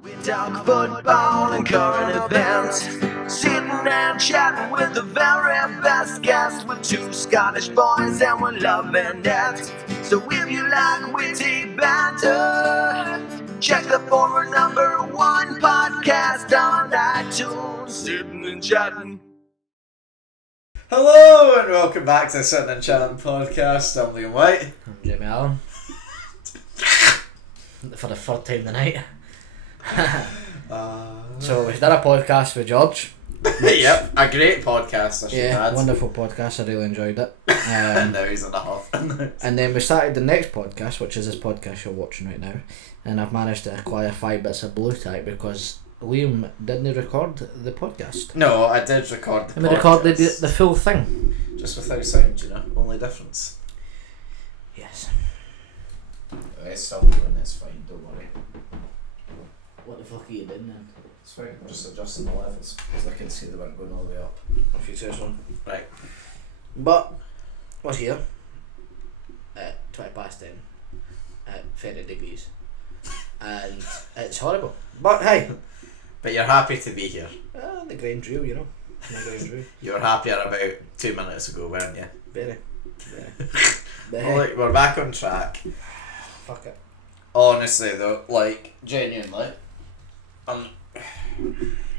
We talk football and current events, sitting and chatting with the very best guests. With two Scottish boys and we're loving it. So if you like witty banter, check the former #1 podcast on iTunes. Sitting and chatting. Hello and welcome back to the Sitting and Chatting podcast. I'm Liam Whyte. I'm Jamie Allan. For the third time tonight. So we done a podcast with George. Yep, a great podcast I should add. Wonderful podcast, I really enjoyed it. And now he's in a huff. And then we started the next podcast, which is this podcast you're watching right now, and I've managed to acquire 5 bits of blue tack because Liam didn't record the podcast. No, I did record the And we podcast. recorded the full thing. Just without sound, you know, only difference. Yes. It's still doing, it's fine, don't worry. What the fuck are you doing then? It's fine, I'm just adjusting the levels because I can see the one going all the way up. If you say so. Right. But we're here at 20 past 10 at 30 degrees. And it's horrible. But hey, But you're happy to be here. the Grange Reel, you know. The Grange Reel. You were happier about 2 minutes ago, weren't you? Very. But Well, hey, look, we're back on track. fuck it. Honestly though, like, genuinely,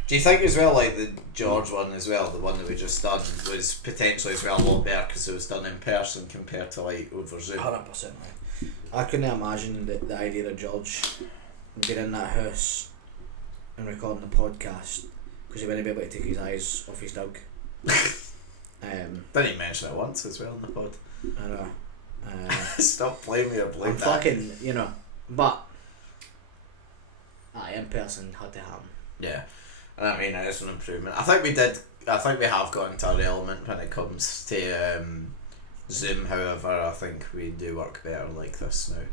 do you think as well, like, the George one as well, the one that we just done, was potentially as well a lot better because it was done in person compared to, like, over Zoom? 100%. I couldn't imagine the idea of George being in that house and recording the podcast because he wouldn't be able to take his eyes off his dog. Didn't even mention it once as well in the pod. I know. Stop playing me or blame I'm that. fucking, you know, but in person had to happen. Yeah, and I mean, it is an improvement. I think we have got into our element when it comes to Zoom. However, I think we do work better like this now,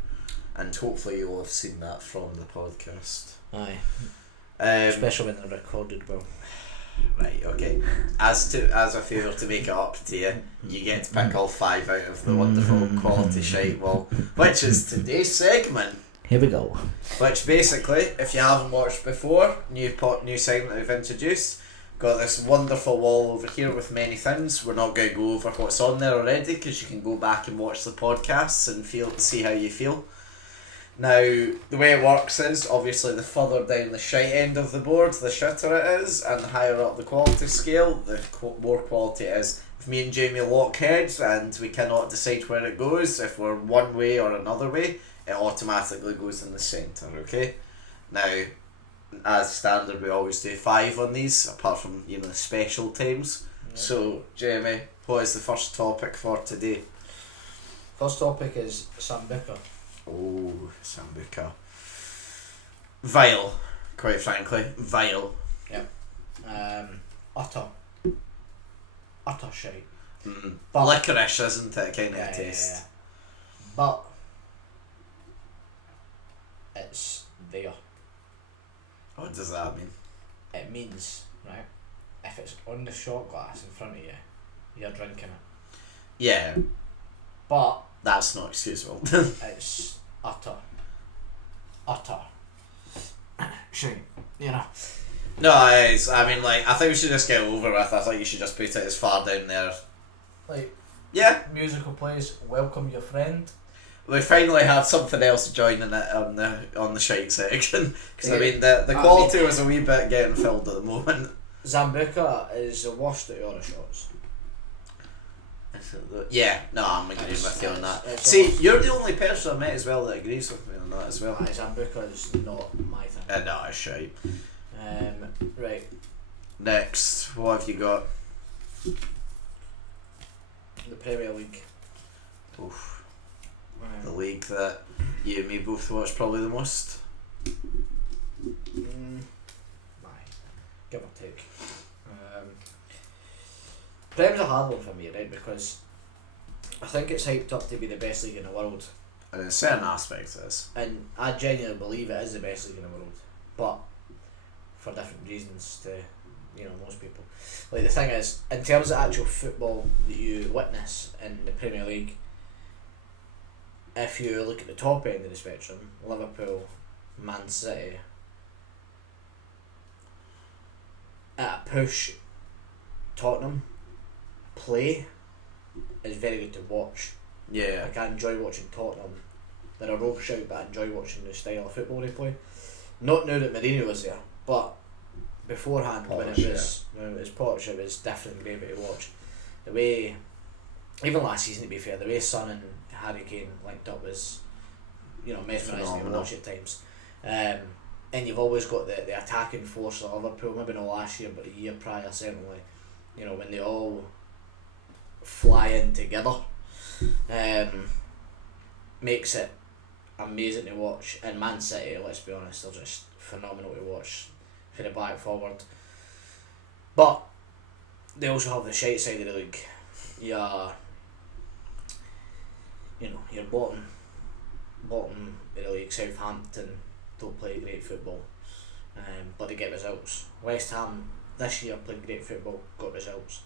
and hopefully you'll have seen that from the podcast. Aye. Um, Especially when they're recorded well. Right, okay. As a favour to make it up to you, you get to pick all 5 out of the wonderful quality shite wall, which is today's segment. Here we go. Which basically, if you haven't watched before, new segment we've introduced, got this wonderful wall over here with many things. We're not going to go over what's on there already because you can go back and watch the podcasts and see how you feel. Now, the way it works is, obviously, the further down the shite end of the board, the shitter it is, and the higher up the quality scale, the more quality it is. If me and Jamie lock heads and we cannot decide where it goes, if we're one way or another way, it automatically goes in the centre, okay? Now, as standard, we always do 5 on these, apart from, you know, special times. Yeah. So, Jamie, what is the first topic for today? First topic is Sambuca. Oh, Sambuca. Vile, quite frankly. Vile. Yep. Utter shite. But licorice, isn't it? Kind of taste. Yeah. But it's there. What does that mean? It means, right, if it's on the shot glass in front of you, you're drinking it. Yeah. But that's not excusable. it's utter shit, you know. No, I mean, like, I think we should just get over with. I think you should just put it as far down there. Like, yeah, musical plays, welcome your friend. We finally have something else joining it on the shite section because I mean the quality was a wee bit getting filled at the moment. Sambuca is the worst of all the shots. Yeah, no, I'm agreeing with you on that. See, you're the only person I met as well that agrees with me on that as well. Sambuca is not my thing. No, it's shite. Right. Next, what have you got? The Premier League. Oof. The league that you and me both watch probably the most. Give or take. Prem's a hard one for me, right? Because I think it's hyped up to be the best league in the world. And in certain aspects it is. And I genuinely believe it is the best league in the world. But for different reasons to, you know, most people. Like, the thing is, in terms of actual football that you witness in the Premier League, if you look at the top end of the spectrum, Liverpool, Man City, push Tottenham play is very good to watch. Yeah. Like, I enjoy watching Tottenham. They're a rogue shout, but I enjoy watching the style of football they play. Not now that Mourinho was there, but beforehand, when it was Poch, it was definitely great to watch. The way, even last season to be fair, the way Son and Harry Kane linked up was, mesmerising to watch at times. And you've always got the attacking force of Liverpool, maybe not last year, but a year prior certainly. When they all fly in together, makes it amazing to watch. And Man City, let's be honest, they're just phenomenal to watch for the back forward. But they also have the shite side of the league. Your bottom of the league, Southampton, don't play great football, but they get results. West Ham this year played great football, got results.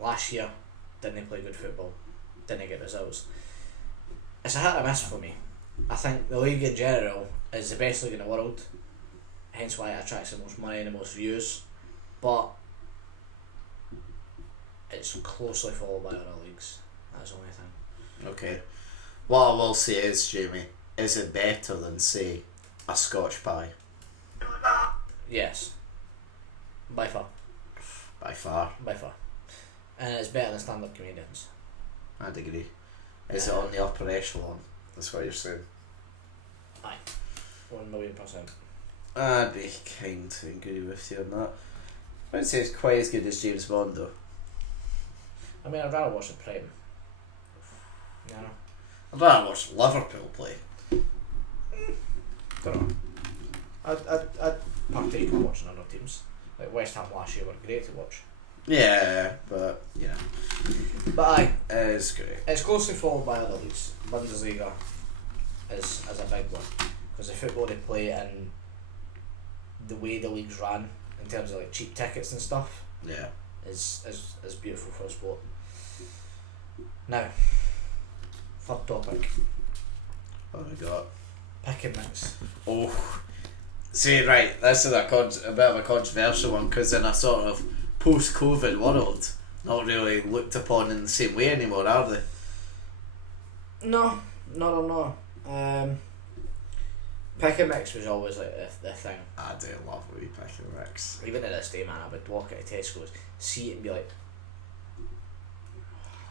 Last year didn't play good football, didn't get results. It's a hit or miss for me. I think the league in general is the best league in the world, hence why it attracts the most money and the most views, but it's closely followed by other leagues. That's the only thing. Okay. What I will say is, Jamie, is it better than, say, a Scotch pie? Yes. By far. By far. By far. And it's better than stand-up comedians. I'd agree. Is it on the upper echelon? That's what you're saying. Aye. 1,000,000%. I'd be kind to agree with you on that. I wouldn't say it's quite as good as James Bond though. I mean, I'd rather watch the Prem. You know? I'd rather watch Liverpool play. Don't know. I'd partake in watching other teams. Like West Ham last year were great to watch. Yeah, but yeah. But aye, It's great. it's closely followed by other leagues. Bundesliga is a big one because the football they play and the way the league's ran in terms of like cheap tickets and stuff Yeah. is beautiful for a sport. Now, third topic, What have we got? pick and mix. Oh. See, right, this is a bit of a controversial one because in a sort of post-COVID world, not really looked upon in the same way anymore, are they? No. Pick and mix was always like the thing. I do love a wee pick and mix. Even to this day, man, I would walk out of Tesco's, see it and be like,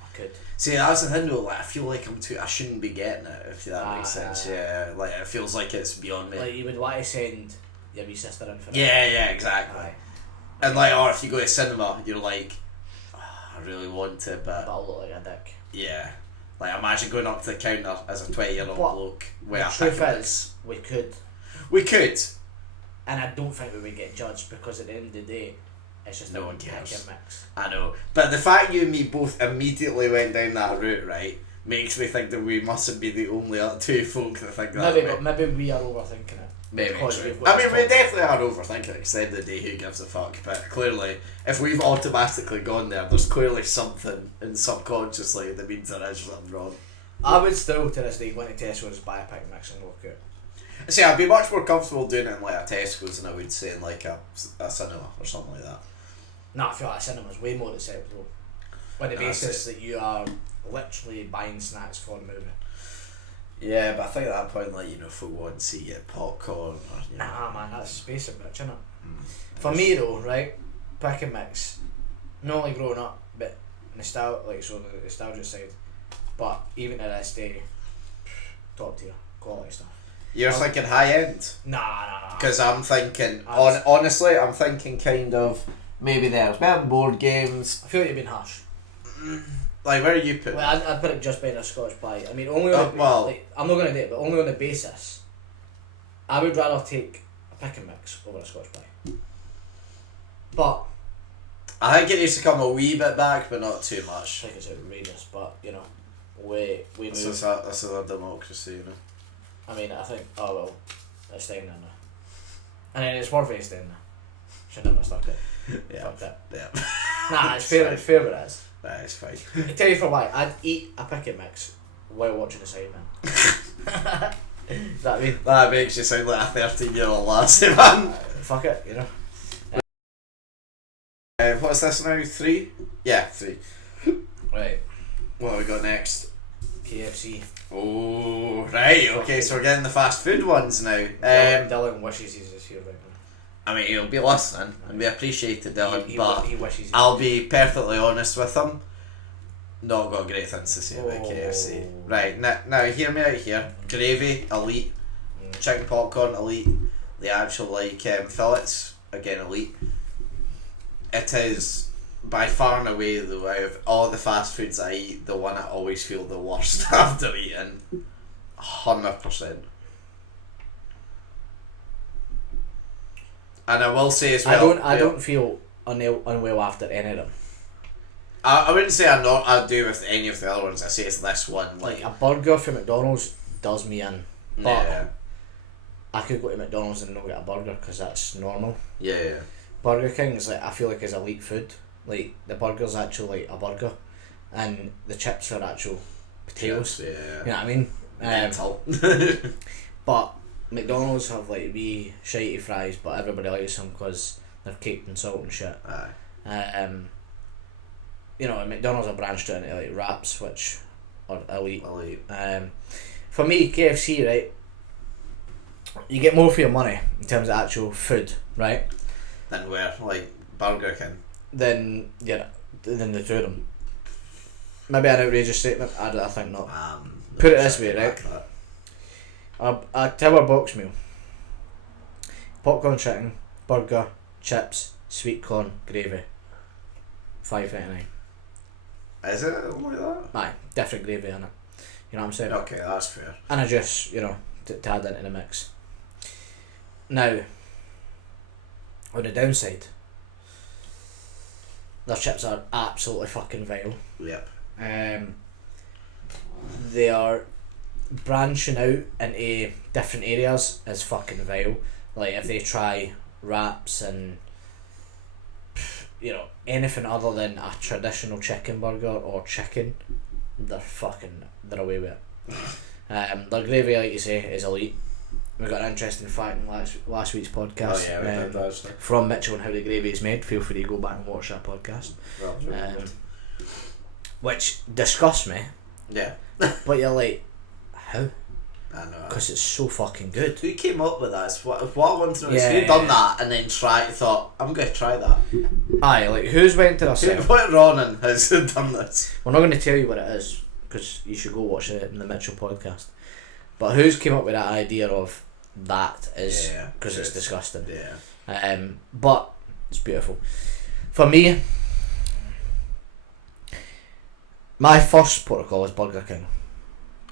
I could. See, that's the thing though, like, I feel like I shouldn't be getting it, if that makes sense, yeah. Like, it feels like it's beyond me. Like, you would want to send your wee sister in for it. Yeah, exactly. Aye. And like, or if you go to cinema, you're like, "Oh, I really want it, But but I'll look like a dick. yeah. Like, imagine going up to the counter as a 20-year-old But bloke The with a truth pick and is, we could. We could. And I don't think we would get judged because at the end of the day, it's just No a one pick cares. and mix. I know. But the fact you and me both immediately went down that route, right, makes me think that we mustn't be the only two folk that think that Maybe, way. but maybe we are overthinking it. Maybe because true. we've got I mean, this we topic. definitely are overthinking it, 'cause at the end of the day, who gives a fuck? But clearly, if we've automatically gone there, there's clearly something in subconsciously that means there is something wrong. I would still to this day go into Tesco's, buy a pick and mix and walk out. See, I'd be much more comfortable doing it in like a Tesco's than I would say in like a cinema or something like that. No, I feel like cinema's way more acceptable. On the That's basis that you are literally buying snacks for the movie. Yeah, but I think at that point, like, you know, folk want to see you get popcorn or, you know. Nah, man, that's basic bitch, innit? Mm. For me though, right, pick and mix, not only growing up, but nostalgia, like, so the nostalgia side, but even to this day, top tier, quality stuff. You're thinking high end? Nah. Because I'm thinking, honestly, I'm thinking kind of, maybe there's better board games. I feel like you've been harsh. Like, where are you putting? Well, I'd put it just being a Scotch pie. I mean, only on like, I'm not going to do it, but only on the basis, I would rather take a pick and mix over a Scotch pie. But I think it needs to come a wee bit back, but not too I much. think it's outrageous, but, you know, we This move. is a democracy, you know. I mean, I think, oh well, it's staying there now. And then it's worth it staying there. Should never stuck it. Yeah. Fucked it. Yeah. Nah, it's fair, it's fair it is. That is fine. I tell you for why, I'd eat a pick and mix while watching the Sidemen. Does that mean? That makes you sound like a 13-year-old lassie, man. Fuck it, you know. what's this now? 3? Yeah, 3. Right. What have we got next? KFC. Oh, right, okay, so we're getting the fast food ones now. Dylan wishes he was here right now. I mean, he'll be listening, and we appreciate it, Dylan, but he wishes he I'll was be perfectly honest with him. Not got great things to say about KFC. Right, now hear me out here. Gravy, elite. Chicken popcorn, elite. The actual fillets, again, elite. It is by far and away, though, out of all the fast foods I eat, the one I always feel the worst after eating. 100%. And I will say as well, I don't feel unwell after any of them. I wouldn't say I do with any of the other ones. I say it's this one. Like a burger from McDonald's does me in, but yeah. I could go to McDonald's and not get a burger because that's normal. Yeah. Burger King is I feel like is elite food. Like the burger's actually like a burger, and the chips are actual potatoes. Chips, yeah. You know what I mean? Mental. But McDonald's have like wee shitey fries, but everybody likes them because they're caked in salt and shit. Aye. You know, McDonald's are branched out into like wraps, which are elite. Elite. For me, KFC, right, you get more for your money in terms of actual food, right? Then where? Like Burger King. Than the two of them. Maybe an outrageous statement. I think not. Put it this way, right? A tower box meal. Popcorn chicken, burger, chips, sweet corn, gravy. $5.99. Is it like that? Aye, different gravy in it. You know what I'm saying? Okay, that's fair. And a juice, you know, to add into the mix. Now, on the downside, their chips are absolutely fucking vile. Yep. They are branching out into different areas is fucking vile. Like if they try wraps and you know anything other than a traditional chicken burger or chicken, they're away with it. Their gravy, like you say, is elite. We got an interesting fact in last week's podcast. Oh yeah, we did actually. From Mitchell and how the gravy is made. Feel free to go back and watch that podcast. Well, Which disgusts me. yeah. But you're like, how? I know. Because it's so fucking good. Who came up with that? It's what I want to know is Yeah, who done yeah. that and then thought, I'm going to try that. Aye, like who's went to themselves? What Ronan has done this? We're not going to tell you what it is because you should go watch it in the Mitchell podcast. But who's came up with that idea of that is because it's disgusting. Yeah. But it's beautiful. For me, my first protocol is Burger King.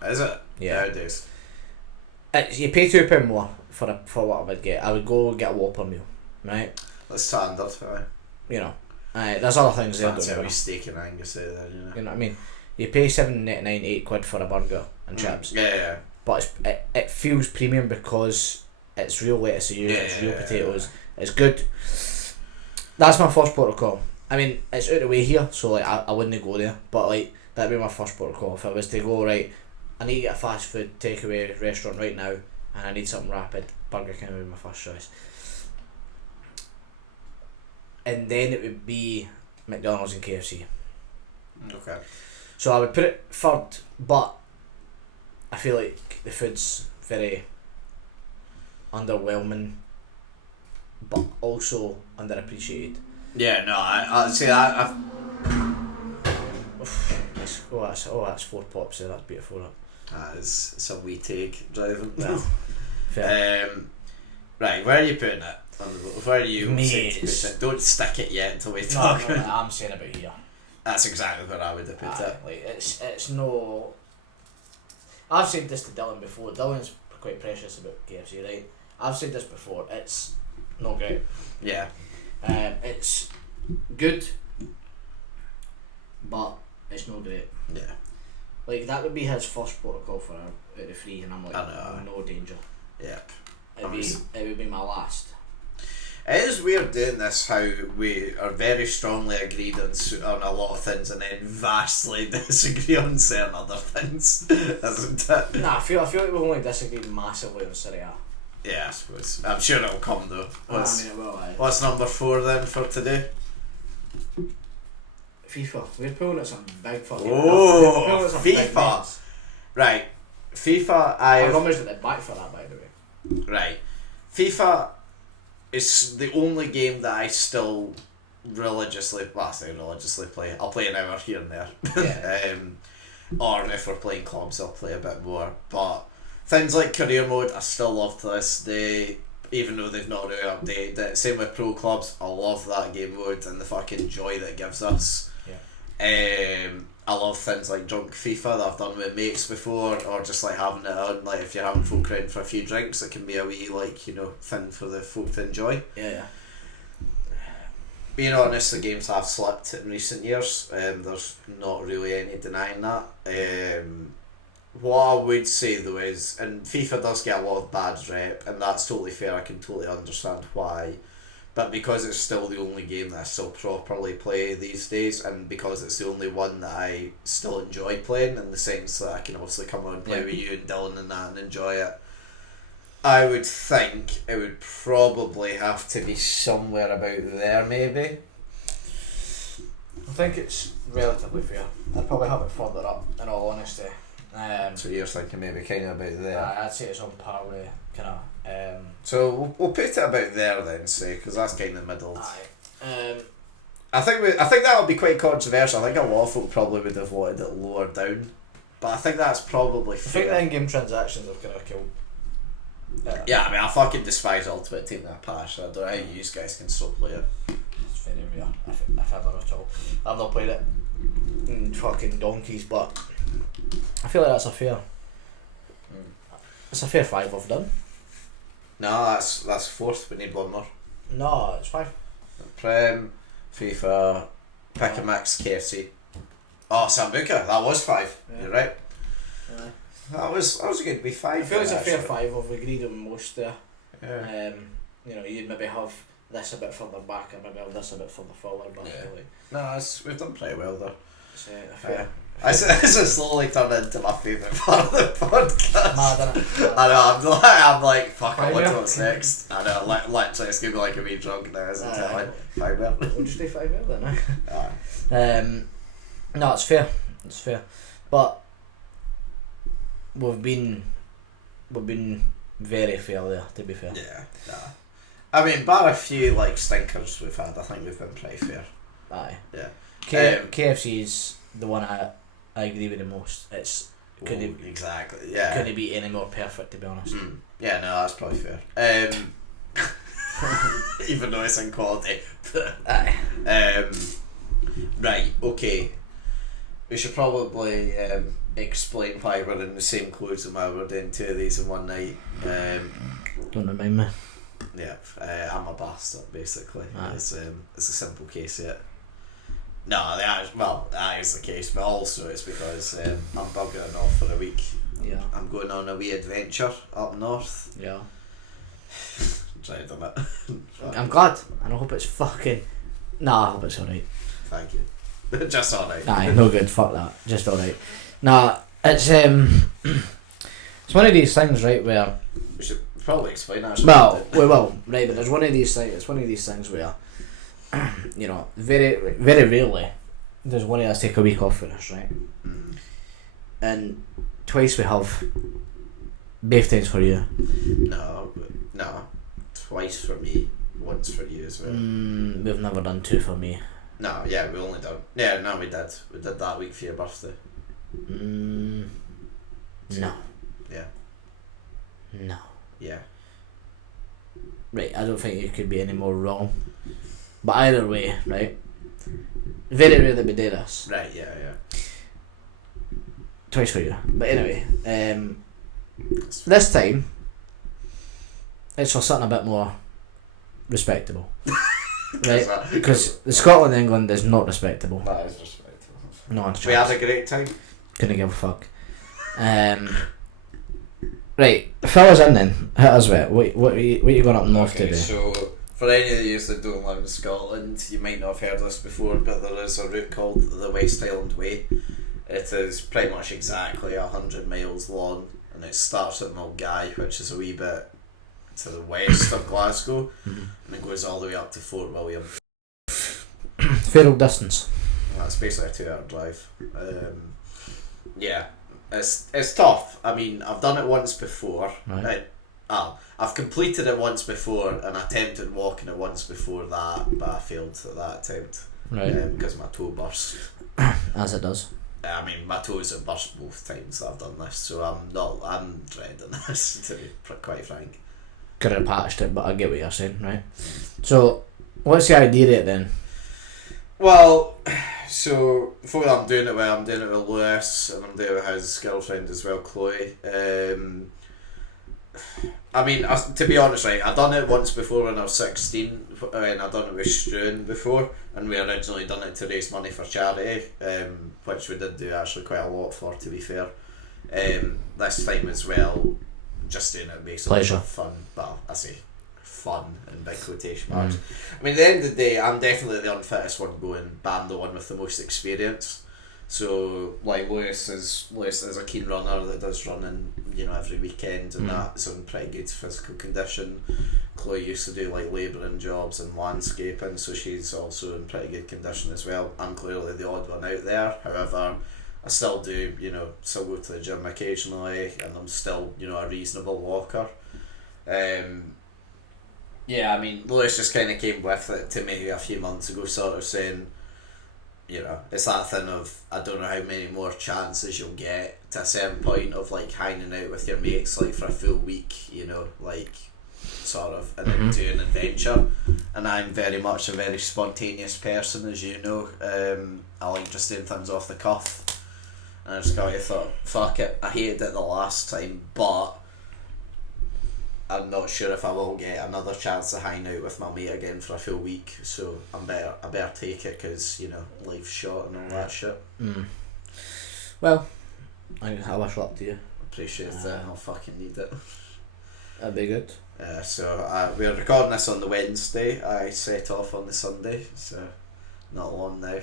Is it? Yeah. Nowadays. You pay £2 more for what I would get. I would go get a Whopper meal, right? That's standard, aye. You know, there's other things there. That's a wee steak and Angus there, you know. You know what I mean? You pay £7.99, £8 for a burger and chips. Yeah. But it feels premium because it's real lettuce you use, it's real potatoes, it's good. That's my first protocol. I mean, it's out of the way here, so like I wouldn't go there, but like that'd be my first protocol. If I was to go, right, I need to get a fast food takeaway restaurant right now and I need something rapid, Burger King would be my first choice. And then it would be McDonald's and KFC. Okay. So I would put it third, but I feel like the food's very underwhelming, but also underappreciated. Yeah, no, I'd say that. That's 4 pops there. That's beautiful. It's a wee take driving. Well, fair. Right, where are you putting it? Where are you Me saying to put is- it? Don't stick it yet until we No, talk. I'm saying about here. That's exactly where I would have put it. Like it's no. I've said this to Dylan before. Dylan's quite precious about KFC, right? I've said this before. It's not great. Yeah. It's good, but it's not great. Yeah. Like that would be his first protocol for out of the 3, and I'm like, I know. no danger. Yeah. It would be my last. It is weird doing this, how we are very strongly agreed on a lot of things and then vastly disagree on certain other things, isn't it? Nah, I feel like we've only disagreed massively on Serie A. Yeah, I suppose. I'm sure it'll come though. I mean, it will. What's number 4 then for today? FIFA. We're pulling at some big fucking. Oh, we're pulling at some big FIFA. names. Right. FIFA, I I've... rummaged at the back for that, by the way. Right. FIFA is the only game that I still religiously, well, I say religiously play. I'll play an hour here and there. Yeah. Or if we're playing clubs, I'll play a bit more. But things like career mode, I still love to this day, even though they've not really updated it. Same with pro clubs, I love that game mode and the fucking joy that it gives us. Yeah. I love things like drunk FIFA that I've done with mates before, or just like having it on, like if you're having folk around for a few drinks, it can be a wee, like, you know, thing for the folk to enjoy. Yeah. Being honest, the games have slipped in recent years. There's not really any denying that. What I would say though is, and FIFA does get a lot of bad rep, and that's totally fair, I can totally understand why. But because it's still the only game that I still properly play these days, and because it's the only one that I still enjoy playing, in the sense that I can obviously come on and play with you and Dylan and that and enjoy it, I would think it would probably have to be somewhere about there, maybe. I think it's relatively fair. I'd probably have it further up, in all honesty. So you're thinking maybe kind of about there. I'd say it's on par with kind of. So we'll put it about there then, say, because that's kind of middled. Aye. I think that would be quite controversial. I think a lot of folk probably would have wanted it lower down, but I think that's probably fair. I think the in-game transactions have kind of killed. Yeah, I mean, I fucking despise Ultimate Team that patch. I don't know how you guys can still play it. It's very rare, if ever at all. I've not played it in fucking donkeys, but I feel like that's a fair. It's a fair 5 I've done. No, that's fourth. We need one more. No, it's 5. Prem, FIFA, Pick a Mix, KFC. Oh, Sambuca, that was 5. Yeah. You're right. Yeah. That was going to be 5. I feel it's a fair actually. 5. I've agreed on most there. Yeah. You know, you'd maybe have this a bit further back and maybe have this a bit further forward, but I feel like No, we've done pretty well there. it's a fair. This is slowly turned into my favourite part of the podcast. Mad, innit? I know, I'm like, fuck, I wonder Five what's next. I know, literally, it's going to be like a wee drunk now, isn't it? Aye. Like, 5 minutes. We'll just do 5 mil then, Aye. No, it's fair. It's fair. But we've been very fair there, to be fair. Yeah, nah. I mean, bar a few like stinkers we've had, I think we've been pretty fair. Aye. Yeah. KFC is the one I agree with the most. It's exactly, yeah. couldn't be any more perfect, to be honest. Yeah, no, that's probably fair. Even though it's in quality. Aye. Right, okay. We should probably explain why we're in the same clothes and why we're doing 2 of these in one night. Don't remind me. Yeah, I'm a bastard, basically. Aye. It's a simple case, yeah. No, that is the case, but also it's because I'm buggering off for a week. Yeah. I'm going on a wee adventure up north. Yeah. Tried on it. I'm glad, and I hope it's fucking. Nah, I hope it's alright. Thank you. Just alright. Aye, no good. Fuck that. Just alright. Nah, it's it's one of these things, right, where. We should probably explain that. Well, we will, right, but there's one of these things. It's one of these things where, you know, very, very rarely does one of us take a week off for this, right? And twice we have. Both times for you. No. Twice for me, once for you as well. We've never done 2 for me. No, yeah, we only done. Yeah, no, we did. We did that week for your birthday. No. Yeah. No. Yeah. Right, I don't think you could be any more wrong. But either way, right? Very rare that we do this. Right, yeah. Twice for you. But anyway, this time, it's for something a bit more respectable. Right? Because the Scotland England is not respectable. That is respectable. No one's We had a great time. couldn't give a fuck. Right, fill us in then. Hit us with it. What are you going up north to do? So, for any of you that don't live in Scotland, you might not have heard this before, but there is a route called the West Highland Way. It is pretty much exactly 100 miles long, and it starts at Mulgai, which is a wee bit to the west of Glasgow, and it goes all the way up to Fort William. Fair old distance. That's basically a 2-hour drive. Yeah, it's tough. I mean, I've done it once before. Right. I've completed it once before and attempted walking it once before that, but I failed at that attempt. Right. Because my toe burst. As it does. I mean, my toes have burst both times that I've done this, so I'm dreading this, to be quite frank. Could have patched it, but I get what you're saying, right? So, what's the idea of it then? Well, so before I'm doing it with Lewis, and I'm doing it with his girlfriend as well, Chloe. I mean, to be honest, right, I done it once before when I was 16, and I done it with Struan before, and we originally done it to raise money for charity, which we did do actually quite a lot for, to be fair. This time as well, just doing it basically Pleasure. for fun. Well, I say fun in big quotation marks. I mean, at the end of the day, I'm definitely the unfittest one going, but I'm the one with the most experience. So, like, Lewis is a keen runner that does running, every weekend and that's in pretty good physical condition. Chloe used to do like labouring jobs and landscaping, so she's also in pretty good condition as well. I'm clearly the odd one out there. However, I still do, still go to the gym occasionally, and I'm still, a reasonable walker. Yeah, I mean, Lewis just kind of came with it to me a few months ago, sort of saying, it's that thing of, I don't know how many more chances you'll get to a certain point of like hanging out with your mates like for a full week, like sort of, and then do an adventure. And I'm very much a very spontaneous person, as you know. I like just doing things off the cuff. And I just kind of thought, fuck it, I hated it the last time, but I'm not sure if I will get another chance to hang out with my mate again for a full week, so I better take it, because life's short and all that shit. Well, I wish luck to you. Appreciate that. I'll fucking need it. That'd be good. So we're recording this on the Wednesday. I set off on the Sunday, so not long now.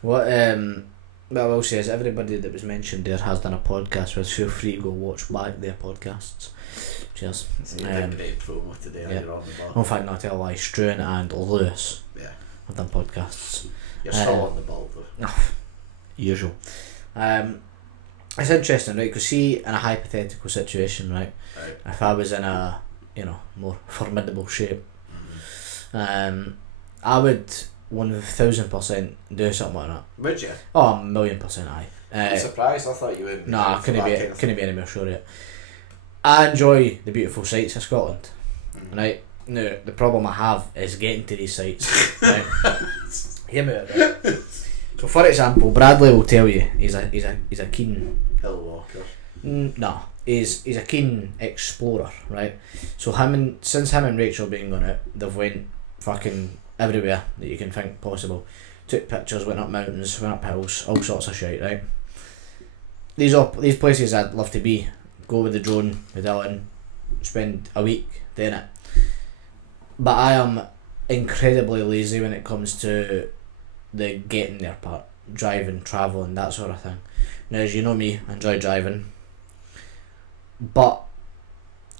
What I will say is, everybody that was mentioned there has done a podcast with. Feel free to go watch back their podcasts. Cheers. So you did great promo today. Yeah. You're on the ball. In fact, not tell a lie, Struan and Lewis Yeah. have done podcasts. You're still on the ball though. Usual. It's interesting, right? Because see, in a hypothetical situation, right? If I was in a more formidable shape, I would 1000% do something like that. Would you? Oh, 1,000,000% aye. I'm surprised. I thought you would. No, I couldn't be any more sure of it. I enjoy the beautiful sights of Scotland, right? Now, the problem I have is getting to these sites. Right? Hear me out, right? So, for example, Bradley will tell you he's a keen hill walker. No, he's a keen explorer, right? So since him and Rachel being on it, they've went fucking everywhere that you can think possible. Took pictures, went up mountains, went up hills, all sorts of shit, right? These places I'd love to be. Go with the drone with Allan, spend a week doing it. But I am incredibly lazy when it comes to the getting there part. Driving, travelling, that sort of thing. Now, as you know me, I enjoy driving. But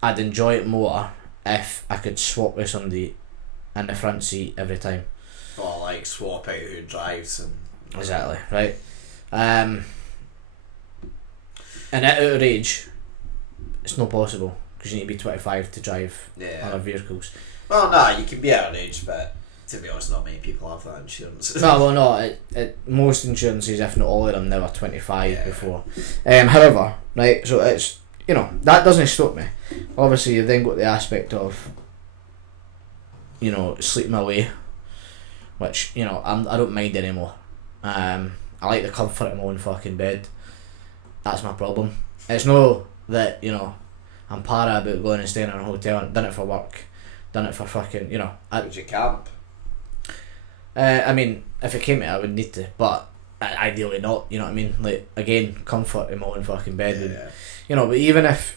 I'd enjoy it more if I could swap with somebody in the front seat every time. Or like swap out who drives and... Exactly, right? And at our age, it's not possible, because you need to be 25 to drive other vehicles. Well, no, you can be our age, but to be honest, not many people have that insurance. Most insurances, if not all of them, they were 25 before. However, right, so it's, that doesn't stop me. Obviously, you've then got the aspect of, sleeping away, which, I don't mind anymore. I like the comfort of my own fucking bed. That's my problem. It's no that, I'm para about going and staying in a hotel. I've done it for work, done it for fucking, Would you camp? I mean, if it came to it, I would need to, but ideally not, you know what I mean? Like, again, comfort in my own fucking bed. And, but even if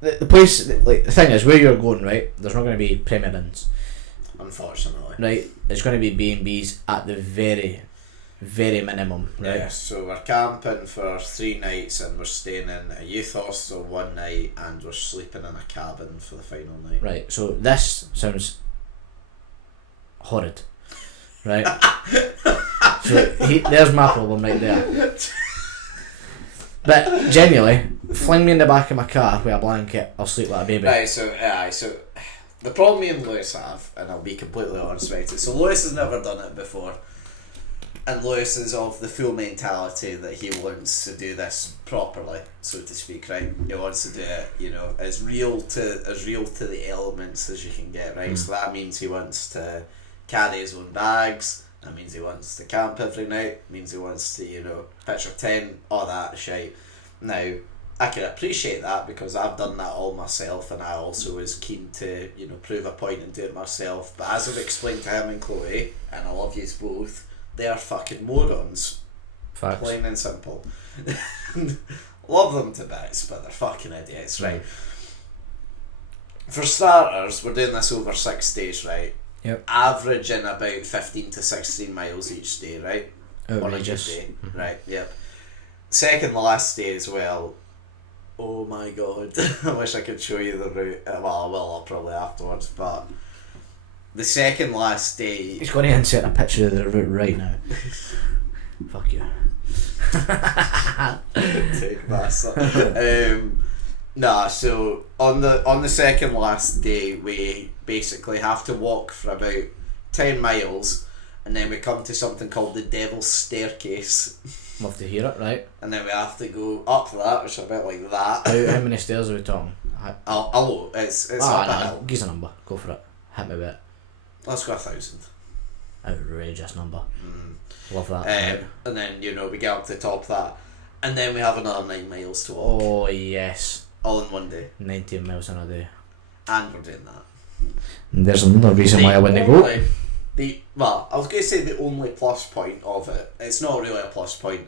the place, like, the thing is, where you're going, right, there's not going to be Premier Inns. Unfortunately. Right, it's going to be B&Bs at the very, very minimum, right? Yeah, so we're camping for 3 nights, and we're staying in a youth hostel 1 night, and we're sleeping in a cabin for the final night. Right, so this sounds horrid, right? So there's my problem right there. But genuinely, fling me in the back of my car with a blanket, I'll sleep like a baby. Right, so the problem me and Lewis have, and I'll be completely honest about it, so Lewis has never done it before, and Lewis is of the full mentality that he wants to do this properly, so to speak, right? He wants to do it, you know, as real to the elements as you can get, right? So that means he wants to carry his own bags, that means he wants to camp every night, means he wants to, you know, pitch a tent, all that shit. Now, I can appreciate that because I've done that all myself, and I also was keen to, you know, prove a point and do it myself. But as I've explained to him and Chloe, and I love yous both, they are fucking morons. Facts. Plain and simple. Love them to bits, but they're fucking idiots, right? For starters, we're doing this over 6 days, right? Yep. Averaging about 15 to 16 miles each day, right? Outrageous. On a good day, right? Yep. Second last day as well. Oh my god! I wish I could show you the route. Well, I will. I'll probably afterwards. But the second last day. He's going to insert a picture of the route right now. Fuck you. Take that. Nah. So on the second last day, we basically have to walk for about 10 miles, and then we come to something called the Devil's Staircase. Love to hear it, right? And then we have to go up that, which is a bit like that. How many stairs are we talking? Hello, it's up a hill. Give us a number. Go for it. Hit me with it. Let's go 1,000. Outrageous number. Love that. And then, you know, we get up to the top of that, and then we have another 9 miles to walk. Oh yes. All in one day. 19 miles in a day. And we're doing that. And there's another reason why I wouldn't go. Well, I was going to say the only plus point of it. It's not really a plus point.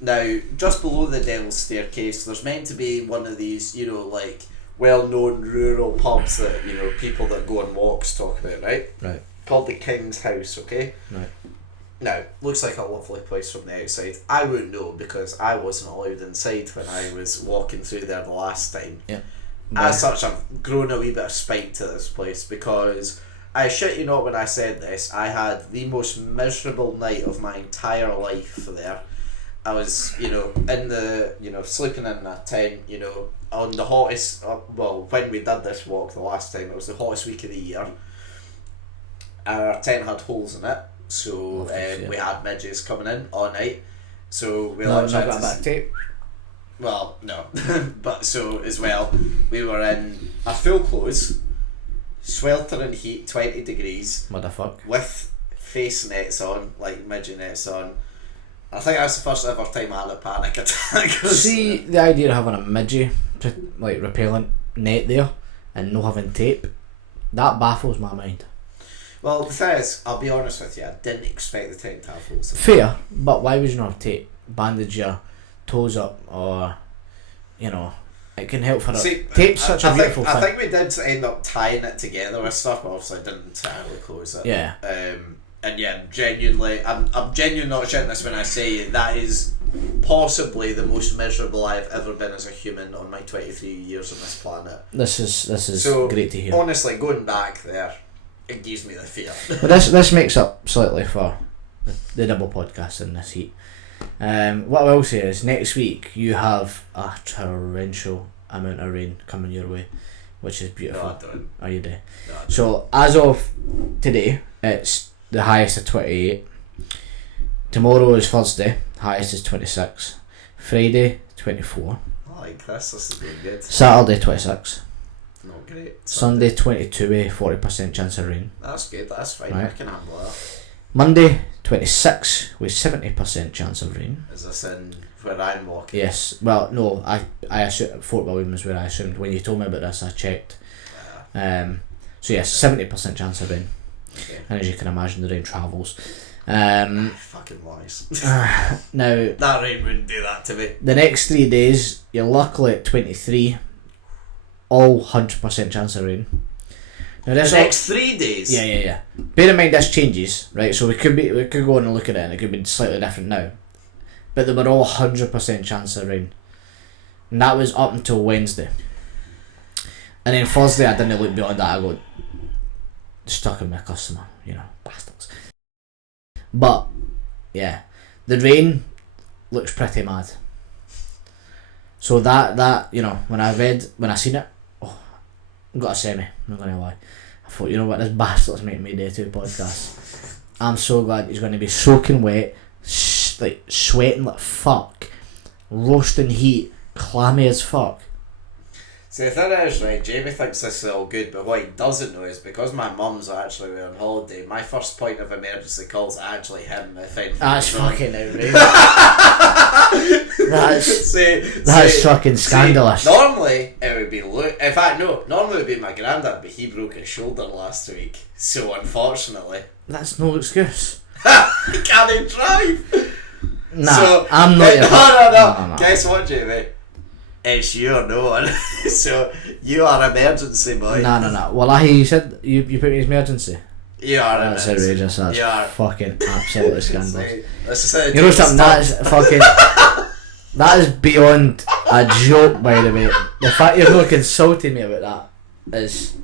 Now, just below the Devil's Staircase, there's meant to be one of these, you know, like, well-known rural pubs that, you know, people that go on walks talk about, right? Right. Called the King's House, okay? Right. Now, looks like a lovely place from the outside. I wouldn't know because I wasn't allowed inside when I was walking through there the last time. Yeah. As such, I've grown a wee bit of spite to this place because I shit you not when I said this, I had the most miserable night of my entire life there. I was, you know, in the, you know, sleeping in a tent, you know, on the hottest, well, when we did this walk the last time, it was the hottest week of the year. Our tent had holes in it, so we had midges coming in all night. So we not got back tape. Well, no, but so as well, we were in our full clothes, sweltering heat, 20 degrees, Motherfuck. with face nets on, like midget nets on. I think that's the first ever time I had a panic attack. See, the idea of having a midget, like repellent net there, and no having tape, that baffles my mind. Well, the thing is, I'll be honest with you, I didn't expect the tent to have holes in it. Fair, but why would you not have tape? Bandage your toes up, or, you know, it can help for it. See, Tape's such a beautiful thing. I think we did end up tying it together with stuff, but obviously didn't entirely close it. Yeah. And yeah, genuinely, I'm genuinely not shitting this when I say that is possibly the most miserable I've ever been as a human on my 23 years on this planet. This is So, great to hear. Honestly, going back there, it gives me the fear. But this makes up slightly for the double podcast in this heat. What I will say is next week you have a torrential amount of rain coming your way, which is beautiful. No, I don't. Are you do? No, I don't. So as of today, it's the highest of 28. Tomorrow is Thursday, highest is 26. Friday 24. I like this. This is going good. Saturday 26. Not great. Sunday 22 with 40% chance of rain. That's good. That's fine. Right. I can handle that. Monday 26 with 70% chance of rain. Is this in where I'm walking? Yes. Well, no, I assumed Fort William is where I assumed. When you told me about this, I checked. So yes, 70% chance of rain. Okay. And as you can imagine, the rain travels. Fucking lies. Now, That rain wouldn't do that to me. the next 3 days, you're luckily at 23. All 100% chance of rain. Now, The this next 3 days? Yeah. Bear in mind this changes, right? So we could go on and look at it and it could be slightly different now. But they were all 100% chance of rain. And that was up until Wednesday. And then Thursday I didn't look beyond that. I go, stuck in my customer, you know, bastards. But Yeah. The rain looks pretty mad. So that you know, when I seen it, oh, I got a semi, I'm not gonna lie. I thought, you know what, this bastard's making me day 2 podcast. I'm so glad he's gonna be soaking wet, like sweating like fuck, roasting heat, clammy as fuck. See, the thing is, right, Jamie thinks this is all good, but what he doesn't know is because my mum's actually away on holiday, my first point of emergency call is actually him if anything. That's goes wrong. fucking outrageous. That's fucking scandalous. See, normally it would be Luke. In fact, no, normally it would be my granddad, but he broke his shoulder last week, so unfortunately. That's no excuse. He can't drive! Nah, so, I'm not your... No. Guess what, Jamie? It's you or no one. So you are emergency boy. No. Well, you said you put me as emergency. You are That's emergency. outrageous. That's fucking absolutely scandalous. You You know something? That's fucking... That is beyond a joke, by the way. The fact you're not consulting me about that is...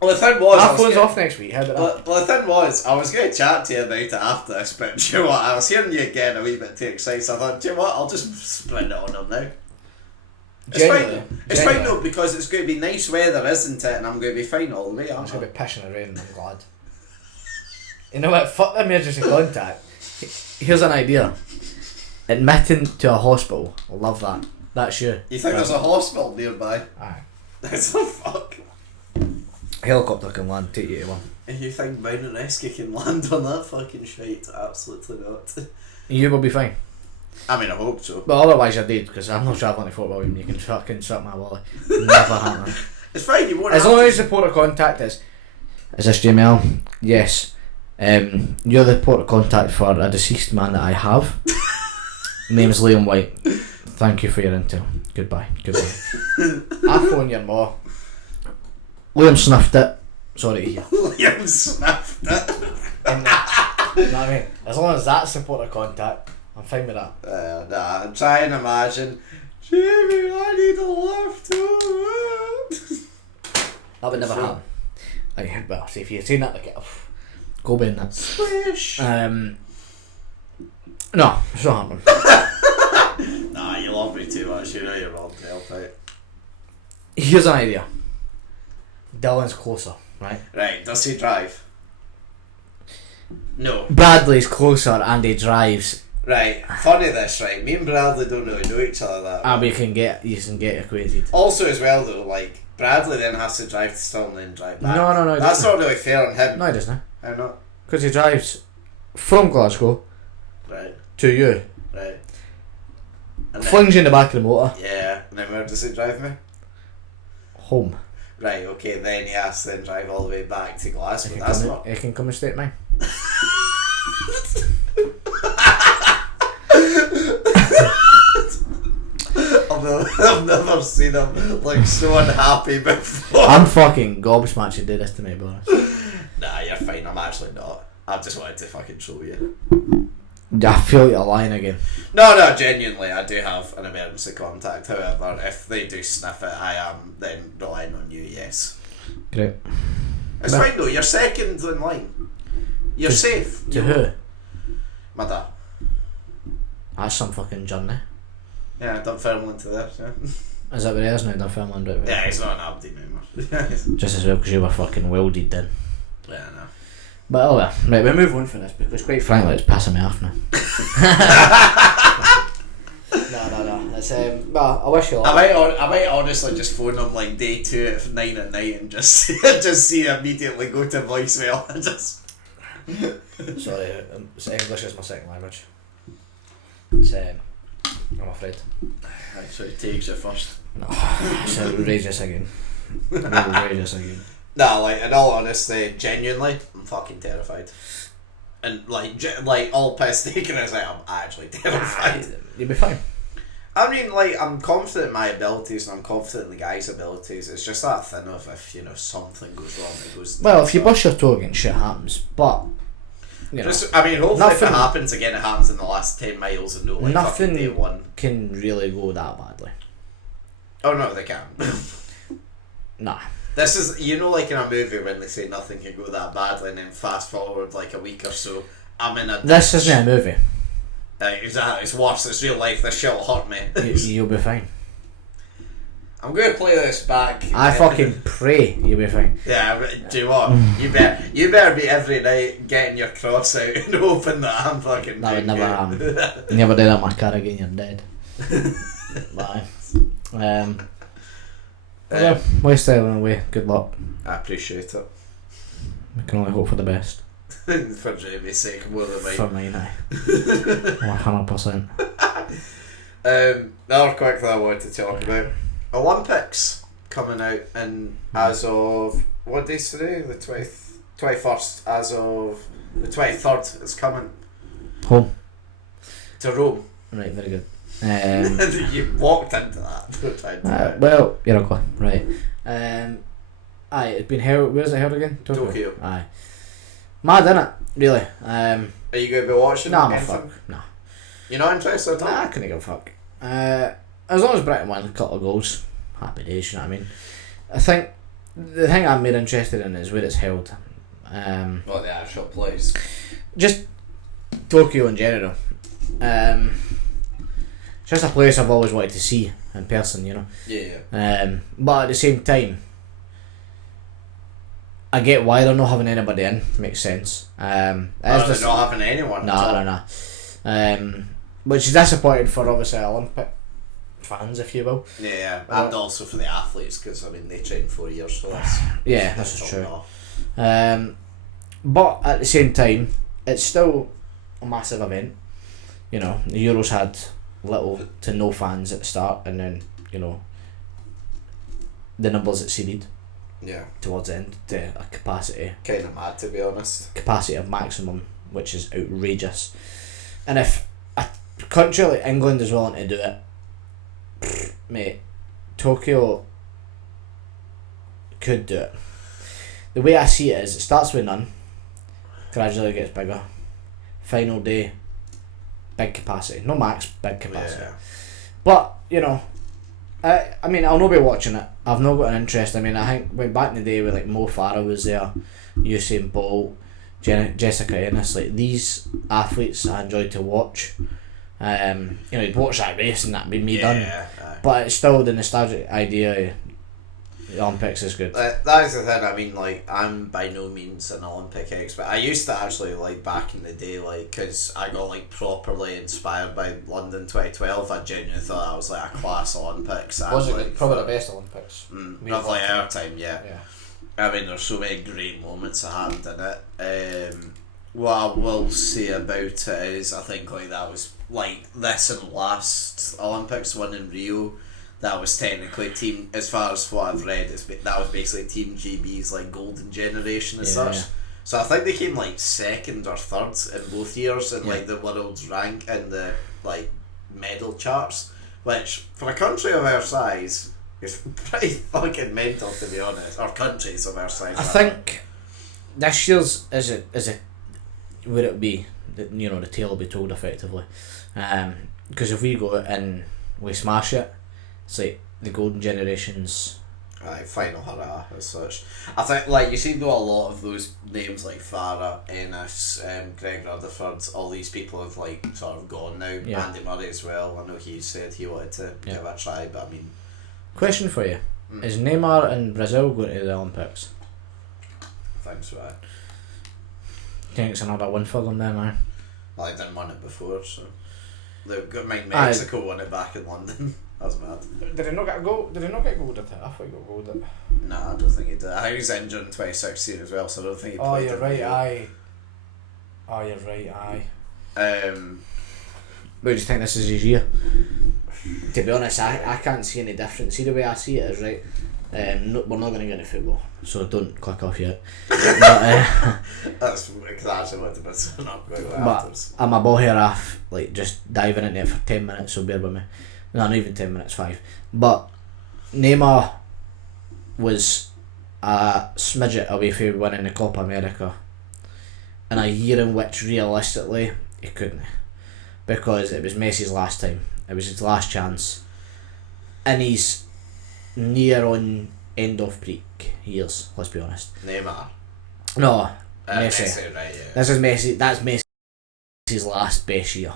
Well, the thing was... My phone's off next week, how about that? But the thing was, I was going to chat to you about it after this, but do you know what? I was hearing you again a wee bit too excited, so I thought, do you know what? I'll just sprint it on him now. It's fine though, because it's going to be nice weather, isn't it? And I'm going to be fine all the way. I'm going to be pissing the rain, I'm glad. You know what? Fuck the emergency contact. Here's an idea. Admitting to a hospital. I love that. That's you. You think there's a hospital nearby? Aye. That's a fuck. Helicopter can land, take you to one. And you think Mount and Rescue can land on that fucking shite? Absolutely not. You will be fine. I mean, I hope so. But otherwise you're dead, because I'm not travelling to Fort William. You can fucking suck my wallet. Never happen. It's fine, you won't As have long to. as the port of contact is this Jamie Allan? Yes. You're the port of contact for a deceased man that I have. Name's Whyte. Thank you for your intel. Goodbye. I phone your ma. Liam snuffed it. Sorry to hear. Liam snuffed it. You know what I mean? As long as that's the port of contact, I'm fine with that. Nah, I'm trying to imagine. Jamie, I need a lift too. That would never happen. Like, well, see if you've seen that, like, go be in that. Swish. No, it's not happening. Nah, you love me too much. You know you're wrong to help out. Here's an idea. Dylan's closer, right? Right, does he drive? No. Bradley's closer and he drives. Right, funny this, right? Me and Bradley don't really know each other that well. You can get acquainted. Also, as well though, like Bradley then has to drive to Stirling and then drive back. No. he That's doesn't. not really fair on him. No, he doesn't. How not? Because he drives from Glasgow Right, to you, right. And then, flings you in the back of the motor, yeah, and then where does he drive me? home. Right, okay, then he has to then drive all the way back to Glasgow. He That's can, not... he can come and stay at mine. I've never seen him like so unhappy before. I'm fucking gobsmacked you did this to me, bro. Nah, you're fine, I'm actually not. I just wanted to fucking show you. I feel you're lying again. No, genuinely, I do have an emergency contact. However, if they do sniff it, I am then relying on you, yes. Great. It's fine though, you're second in line. You're safe. To who? My dad. That's some fucking journey. Yeah, Dunfermline to there, yeah. Is that where he is now, Dunfermline? Right? Yeah, he's not an Aberdeen anymore. Just as well, because you were fucking welded then. Yeah, no. But oh well, right, we'll move on from this because quite frankly it's pissing me off now. No. It's well, I wish you luck. I might honestly just phone him like day 2 at 9 at night and just see immediately go to voicemail and just... Sorry, English is my second language. It's, I'm afraid. Actually, it takes you first. No, it's outrageous again. Outrageous again. Nah, like, in all honesty, genuinely, I'm fucking terrified. And, like all piss taken aside, I'm actually terrified. You'll be fine. I mean, like, I'm confident in my abilities and I'm confident in the guy's abilities. It's just that thing of if, you know, something goes wrong, it goes... Well, if you bust your toe again, shit happens, but... You know, just, I mean, hopefully if it happens again, it happens in the last 10 miles and no, like, fucking day 1. Nothing can really go that badly. Oh, no, they can't. Nah. This is, you know, like in a movie when they say nothing can go that badly and then fast forward like a week or so I'm in a. This isn't a movie. Exactly, it's worse. It's real life. This shit will hurt me. You'll be fine. I'm going to play this back. I fucking pray you'll be fine. Yeah, but do you what? You better be every night getting your cross out and hoping that I'm fucking. That would never happen. Never do that in my car again, you're dead. Bye. Yeah, West Island away, good luck. I appreciate it. We can only hope for the best. For Jamie's sake, more than mine. For mine, aye. 100%. Another quick thing I wanted to talk about. Olympics coming out in as of what day's today? The 21st. As of the 23rd, it's coming. Home. To Rome. Right, very good. You walked into that. Well, you're okay. Right. Aye, it's been held. Where's it held again? Tokyo. Aye. Mad, innit? Really. Are you going to be watching? Nah, I'm a anything? fuck. Nah. You're not interested at all? Nah, I couldn't give a fuck. As long as Britain win a couple of goals, happy days, you know what I mean? I think the thing I'm more interested in is where it's held. Well, the actual place. Just Tokyo in general. It's just a place I've always wanted to see in person, you know? Yeah. But at the same time, I get why they're not having anybody in. Makes sense. They're not having anyone. No. Which is disappointing for obviously Olympic fans, if you will. Yeah, and also for the athletes because I mean they train 4 years for this. Yeah, this is true. But at the same time, it's still a massive event. You know, the Euros had little to no fans at the start, and then you know the numbers exceeded. Yeah. Towards the end to a capacity. Kind of mad, to be honest. Capacity of maximum, which is outrageous. And if a country like England is willing to do it, mate, Tokyo could do it. The way I see it is, it starts with none, gradually gets bigger. Final day, big capacity. No max, big capacity. Yeah. But, you know, I mean, I'll not be watching it. I've not got an interest. I mean, I think when back in the day with like Mo Farah was there, Usain Bolt, Jessica Ennis, like these athletes I enjoyed to watch. You know, you'd watch that race and that'd be me done. But it's still the nostalgic idea. The Olympics is good. That is the thing. I mean, like, I'm by no means an Olympic expert. I used to actually, like, back in the day, like, because I got, like, properly inspired by London 2012. I genuinely thought that was, like, a class Olympics. Was it like, probably the best Olympics? Of, like, our time, yeah. I mean, there's so many great moments that happened in it. What I will say about it is, I think, like, that was, like, this and last Olympics, one in Rio. That was technically team, as far as what I've read, that was basically Team GB's like golden generation as such. So I think they came like second or third in both years in like the world's rank in the like medal charts, which for a country of our size is pretty fucking mental, to be honest. Or countries of our size. I think this year's is it would it be you know the tale will be told effectively, because if we go and we smash it. It's like the golden generations. Final hurrah as such. I think like you see though a lot of those names like Farah, Ennis, Greg Rutherford, all these people have like sort of gone now. Yeah. Andy Murray as well. I know he said he wanted to give it a try, but I mean. Question for you: is Neymar in Brazil going to the Olympics? I think so. Do you think it's another win for them then? Well, they didn't win it before, so they've got Mexico won it back in London. That was mad. Did he not get a goal? Did he not get gold at it? I thought he got gold at it. Nah, I don't think he did. I think he was injured in 2016 as well, so I don't think he played. Oh, you're right, aye. What do you think this is his year? To be honest, I can't see any difference. See the way I see it is right. No, we're not going to get into football, so don't click off yet. But, that's because I actually wanted to not but I'm a ball hair off, like just diving into it for 10 minutes, so bear with me. No, not even 10 minutes, 5. But Neymar was a smidget away from winning the Copa America in a year in which realistically he couldn't, because it was Messi's last time. It was his last chance, and he's near on end of peak years. Let's be honest. Neymar. No, Messi. Messi, right? Yeah. This is Messi. That's Messi. his last best year.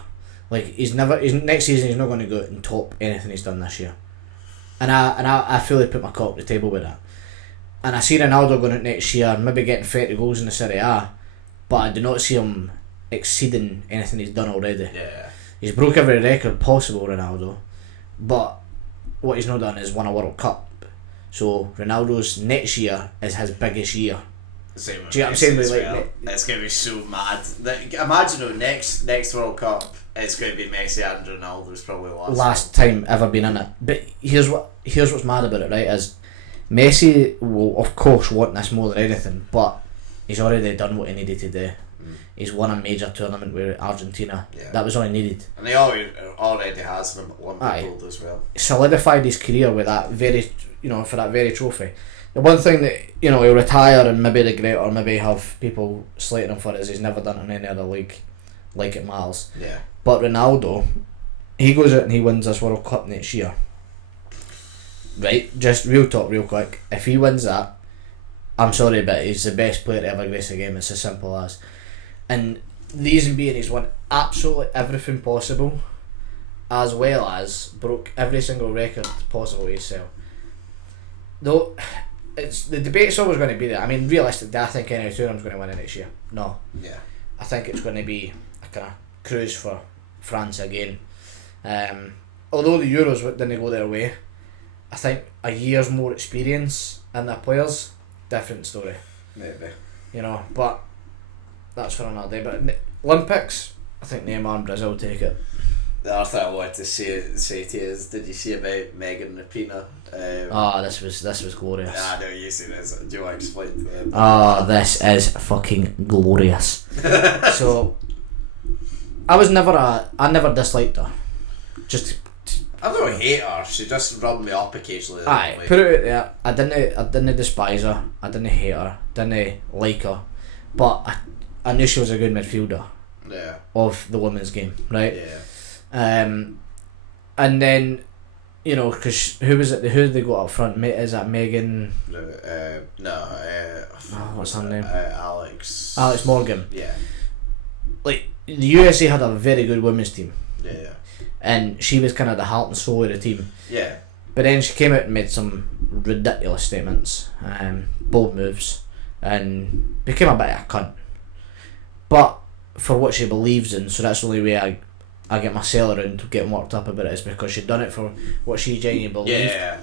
Like he's next season he's not going to go out and top anything he's done this year. And I fully put my cup on the table with that. And I see Ronaldo going out next year, maybe getting 30 goals in the Serie A, but I do not see him exceeding anything he's done already. Yeah. He's broke every record possible, Ronaldo, but what he's not done is won a World Cup. So Ronaldo's next year is his biggest year. Same with Do you know what I'm Messi saying? as Like, well. It's going to be so mad. Imagine though, next World Cup, it's going to be Messi and Ronaldo's probably last time ever been in it. But here's what's mad about it, right? Is Messi will of course want this more than anything, but he's already done what he needed to do. He's won a major tournament with Argentina. Yeah. That was all he needed. And he already has an Olympic gold as well. Solidified his career with that for that very trophy. The one thing that he'll retire and maybe regret or maybe have people slating him for is he's never done it in any other league like it matters. Yeah. But Ronaldo, he goes out and he wins this World Cup next year. Right, just real talk, real quick. If he wins that, I'm sorry, but he's the best player to ever grace a game. It's as simple as. And the reason being, he's won absolutely everything possible, as well as broke every single record possible to sell. Though, the debate's always going to be there. I mean, realistically, I think any tournament's going to win it next year. No. Yeah. I think it's going to be a kind of cruise for France again. Although the Euros didn't go their way, I think a year's more experience in their players, different story. Maybe. But that's for another day. But Olympics, I think Neymar and Brazil take it. The other thing I wanted to say to you is, did you see about Megan Rapinoe? This was glorious. I know you see this. Do you want to explain to them? This is fucking glorious. So, I never disliked her. I don't hate her. She just rubbed me up occasionally. Put it out there. I didn't despise her. I didn't hate her. Didn't like her. But I knew she was a good midfielder. Yeah. Of the women's game, right? Yeah. And then, because who was it? Who did they got up front? Is that Megan? What's her name? Alex. Alex Morgan. Yeah. Like the USA had a very good women's team. Yeah. And she was kind of the heart and soul of the team. Yeah. But then she came out and made some ridiculous statements, bold moves, and became a bit of a cunt. But for what she believes in, so that's the only way I get myself around getting worked up about it, is because she'd done it for what she genuinely believed. Yeah.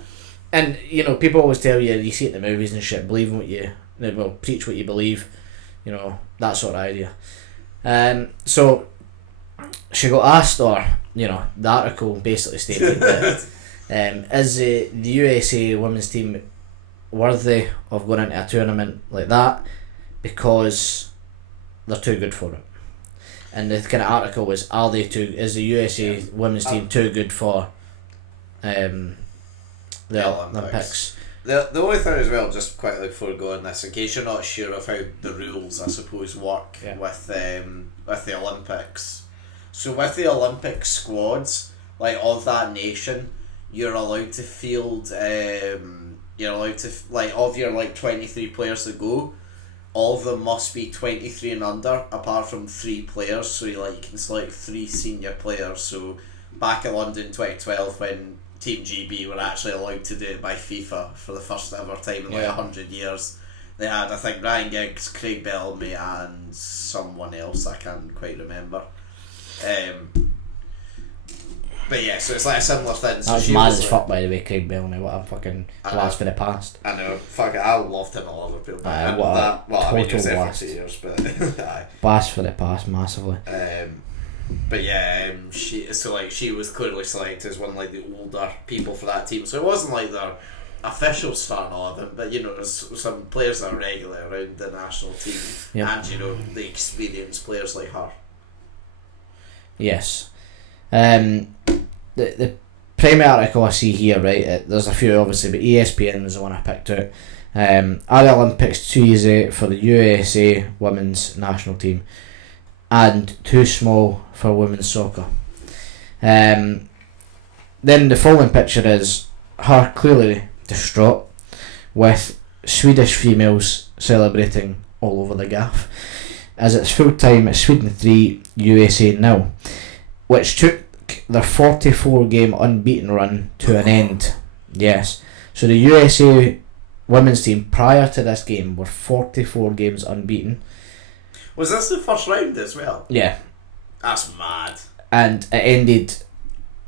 And people always tell you see it in the movies and shit, believe in what you preach what you believe, that sort of idea. So she got asked, or the article basically stated that is the USA women's team worthy of going into a tournament like that because they're too good for it. And the kind of article was, is the USA women's team too good for the Olympics? The only thing as well, just quickly before we go on this, in case you're not sure of how the rules I suppose work with the Olympics. So with the Olympic squads, like of that nation, you're allowed to field of your 23 players that go, all of them must be 23 and under, apart from 3 players. So you can select 3 senior players. So back in London 2012, when Team GB were actually allowed to do it by FIFA for the first ever time in 100 years, they had, I think, Ryan Giggs, Craig Bellamy and someone else I can't quite remember. But yeah, so it's like a similar thing. So That's mad as fuck, by the way, Craig Bellamy. What a fucking blast for the past. I know, fuck it, I loved him at Liverpool. Total blast. Years, but blast for the past, massively. But yeah, she was clearly selected as one of the older people for that team. So it wasn't like their official starting 11, but there's some players that are regularly around the national team, and the experienced players like her. Yes. The primary article I see here, right, there's a few obviously, but ESPN was the one I picked out. Are the Olympics too easy for the USA women's national team and too small for women's soccer? Then the following picture is her clearly distraught, with Swedish females celebrating all over the gaff. as it's full time at Sweden 3, USA 0, which took their 44 game unbeaten run to an end. Yes. So the USA women's team prior to this game were 44 games unbeaten. Was this the first round as well? Yeah. That's mad. And it ended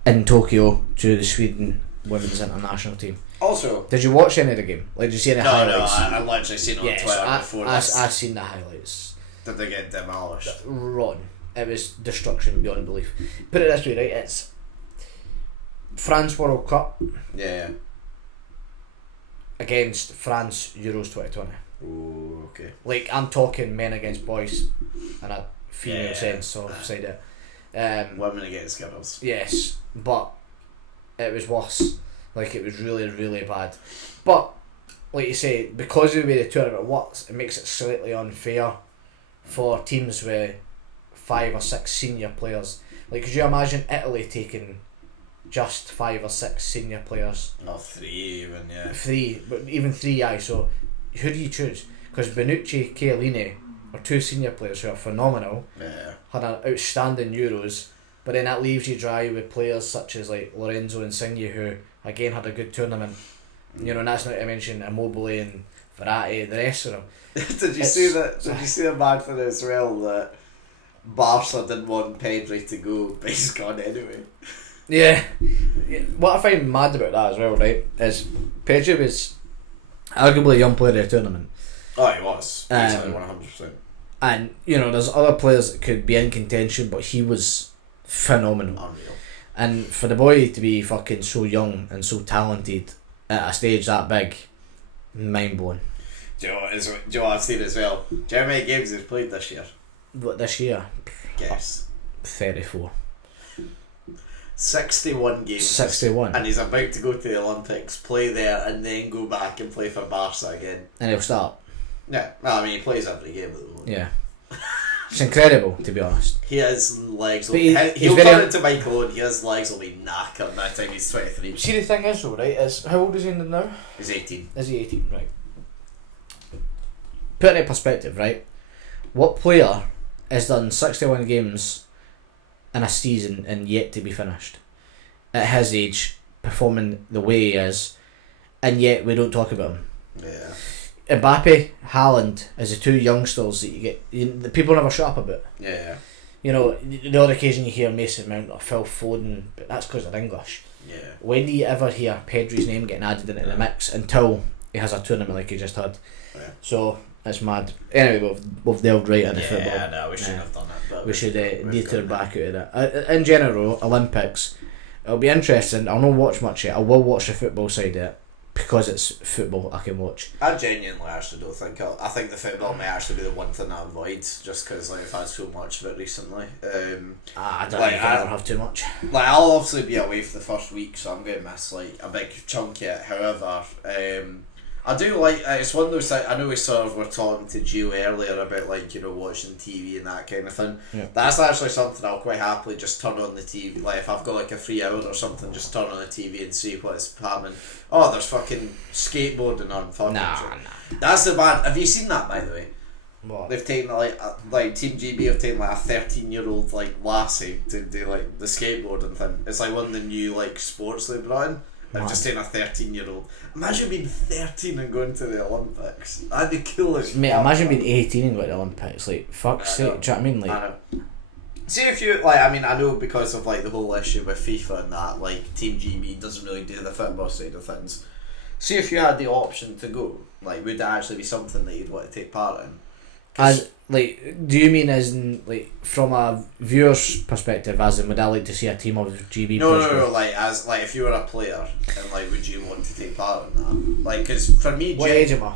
in Tokyo to the Sweden women's international team. Also, did you watch any of the game? Like, did you see any highlights? No, I literally seen it on Twitter before this. I seen the highlights. Did they get demolished? Rotten. It was destruction beyond belief. Put it this way, right? It's France World Cup. Yeah. Against France Euros 2020. Ooh, okay. Like, I'm talking men against boys in a female sense, so I've said it. Women against girls. Yes, but it was worse. Like, it was really, really bad. But, like you say, because of the way the tournament works, it makes it slightly unfair for teams with 5 or 6 senior players. Like, could you imagine Italy taking just 5 or 6 senior players? No, 3 even, yeah. 3, but even 3, aye. So, who do you choose? Because Bonucci, Chiellini are 2 senior players who are phenomenal. Yeah. Had an outstanding Euros, but then that leaves you dry with players such as like Lorenzo Insigne, who again had a good tournament. You know, and that's not to mention Immobile and Verratti, the rest of them. Did you see that? Did you see the mad thing as well that Barca didn't want Pedri to go, but he's gone anyway? Yeah. What I find mad about that as well, right, is Pedri was arguably a young player of the tournament. Oh, he was. Easily 100%. And, you know, there's other players that could be in contention, but he was phenomenal. Unreal. And for the boy to be fucking so young and so talented at a stage that big, mind blowing. Do you know what I've seen as well? Do you know how many games he's played this year? What, this year? Guess. 34. 61 games. 61. And he's about to go to the Olympics, play there, and then go back and play for Barca again. And he'll start. Yeah, no, I mean, he plays every game at the moment. Yeah. It's incredible, to be honest. He has legs. He'll turn into Michael Owen. His legs will be knackered by the time he's 23. See, the thing is, though, right, is how old is he now? He's 18. Is he 18? Right. Put it in perspective, right? What player has done 61 games in a season and yet to be finished at his age, performing the way he is, and yet we don't talk about him? Yeah. Mbappe, Haaland, as the 2 youngsters that you get, the people never shut up about. Yeah. You know, the odd occasion you hear Mason Mount or Phil Foden, but that's because they're English. Yeah. When do you ever hear Pedri's name getting added into the mix until he has a tournament like he just had? Yeah. So it's mad. Anyway, we've delved right into football. Yeah, no, we shouldn't have done it. But we should detour back out of that. In general, Olympics, it'll be interesting. I'll not watch much yet. I will watch the football side of it because it's football I can watch. I genuinely actually don't think I think the football may actually be the one thing I avoid, just because like I've had so much of it recently. I don't think I'll ever have too much. Like, I'll obviously be away for the first week, so I'm going to miss like a big chunk of it. However, I do like, it's one of those things. I know we sort of were talking to Gio earlier about like, you know, watching TV and that kind of thing. Yeah. That's actually something I'll quite happily just turn on the TV. Like if I've got like a free hour or something, just turn on the TV and see what's happening. Oh, there's fucking skateboarding on fucking shit. That's the bad. Have you seen that, by the way? What? They've taken like Team GB have taken like a 13-year-old like lassie to do like the skateboarding thing. It's like one of the new like sports they've brought in. They've just taken a 13-year-old. Imagine being 13 and going to the Olympics. That'd be cool as Mate, fuck. imagine being 18 and going to the Olympics. Like, fuck's sake, do you know what I mean? Like, I know. See if you like. I mean, I know because of like the whole issue with FIFA and that, like Team GB doesn't really do the football side of things. See if you had the option to go. Like, would that actually be something that you'd want to take part in? as like, do you mean as in like from a viewer's perspective, as in would I like to see a team of GB players? No. Like as like if you were a player and like would you want to take part in that? Like, because for me, What age am I?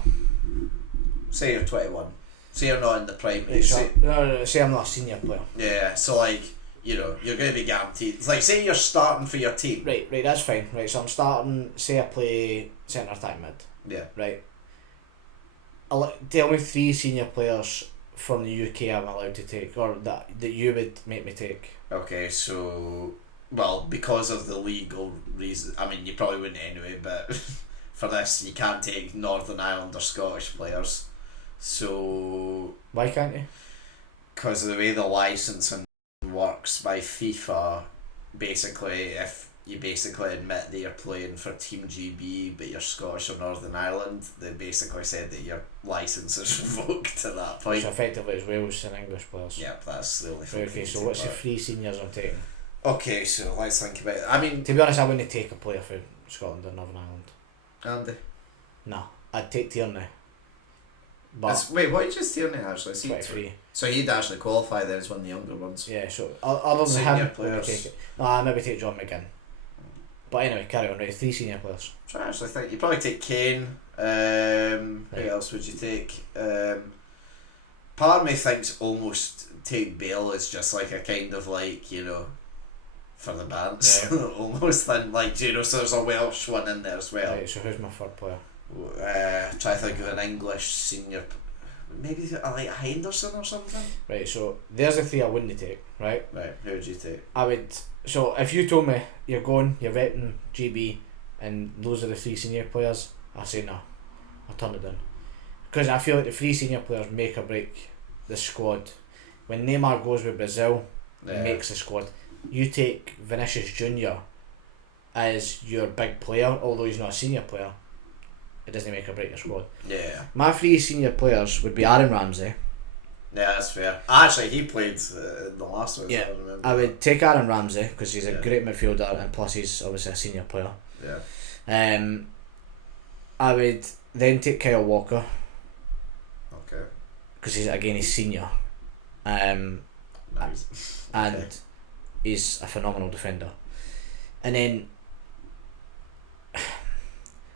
say you're 21. Say you're not in the prime. Right, so, no, say I'm not a senior player. Yeah, so like, you know, you're going to be guaranteed. It's like, say you're starting for your team. Right, that's fine. Right, so I'm starting. Say I play centre attack mid. Yeah. Right. Tell me 3 senior players from the UK I'm allowed to take, or that you would make me take. Okay, so, well, because of the legal reason, I mean, you probably wouldn't anyway, but for this, you can't take Northern Ireland or Scottish players. So, Why can't you? because of the way the licensing works by FIFA, basically, if you basically admit that you're playing for Team GB but you're Scottish or Northern Ireland, they basically said that your licence is revoked at that point. So effectively it's Wales and English players. Yep, that's the only Right, okay, so what's the 3 seniors I'm taking? Okay, so let's think about it. I mean, To be honest, I wouldn't take a player from Scotland or Northern Ireland. Andy. No, I'd take Tierney. But Wait, what did you just Tierney actually? 23. So he'd actually qualify then as one of the younger ones. Yeah, so other than Senior him, players. take it. No, I'd maybe take John McGinn. But anyway, carry on, right? 3 senior players. So I actually think you'd probably take Kane. Who Right. else would you take? Part of me thinks almost take Bale as just like a kind of like, you know, for the bands. Yeah. Almost then, like, you know, so there's a Welsh one in there as well. Right, so who's my third player? Try to think of an English senior. Maybe like Henderson or something. Right, so there's the 3 I wouldn't take, right? Right, who would you take? I would. So if you told me you're repping GB and those are the 3 senior players, I say no. I'll turn it down. Because I feel like the 3 senior players make or break the squad. When Neymar goes with Brazil, Yeah. it makes the squad. You take Vinicius Junior as your big player, although he's not a senior player, it doesn't make or break your squad. Yeah. My 3 senior players would be Aaron Ramsey. Yeah, that's fair. Actually, he played in the last one. Yeah, I remember. I would take Aaron Ramsey because he's a Yeah. great midfielder and plus he's obviously a senior player. Yeah. I would then take Kyle Walker Okay. because he's senior, Nice. and Okay. he's a phenomenal defender. And then,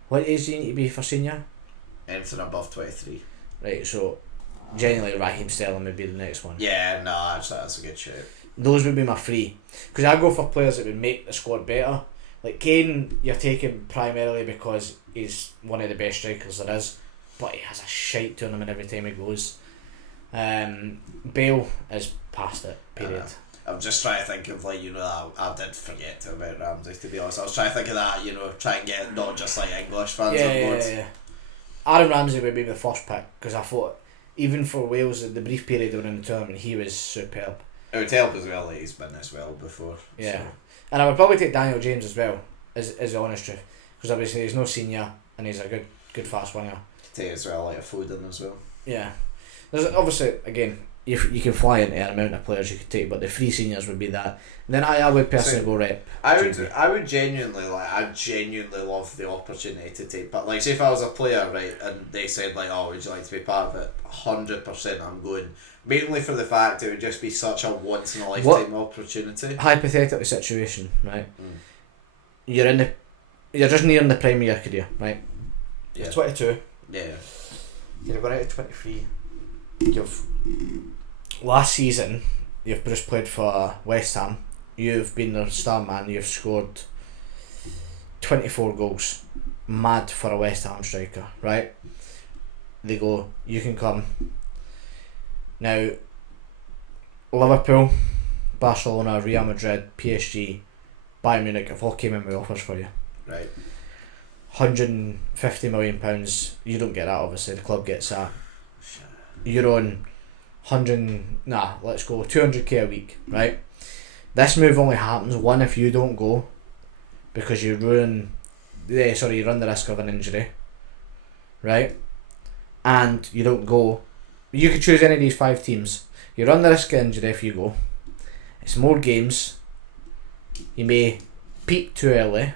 what age do you need to be for senior? Anything above 23. Right, so genuinely Raheem Sterling would be the next one. Yeah, no, actually, that's a good shout. Those would be my 3 because I go for players that would make the squad better. Like Kane, you're taking primarily because he's one of the best strikers there is, but he has a shite tournament every time he goes. Bale is past it, period. I'm just trying to think of, like, you know, I did forget about Ramsey, to be honest. I was trying to think of that, you know, try and get not just like English fans on board. Yeah. Aaron Ramsey would be the first pick because I thought even for Wales the brief period they were in the tournament he was superb. It would help as well that he's been as well before. Yeah, So. and I would probably take Daniel James as well, is the honest truth, because obviously he's no senior and he's a good fast winger. Take as well, like a Foden as well. Yeah, there's obviously again you can fly into an amount of players you could take, but the 3 seniors would be that. And then I would personally go rep. I would genuinely love the opportunity to take, but like say if I was a player, right, and they said like, oh, would you like to be part of it, 100% I'm going, mainly for the fact it would just be such a once in a lifetime opportunity. Hypothetical situation, right? You're just nearing the prime of your career, right? Yeah. You're 22. Yeah. You're going out at 23. You've last season you've just played for West Ham. You've been their star man. You've scored 24 goals. Mad for a West Ham striker, right? They go, you can come. Now, Liverpool, Barcelona, Real Madrid, PSG, Bayern Munich have all came in with offers for you. Right. £150 million. You don't get that, obviously. The club gets that. You're on 200k a week, right? This move only happens one if you don't go, because you run the risk of an injury, right? And you don't go. You could choose any of these 5 teams. You run the risk of injury if you go. It's more games. You may peak too early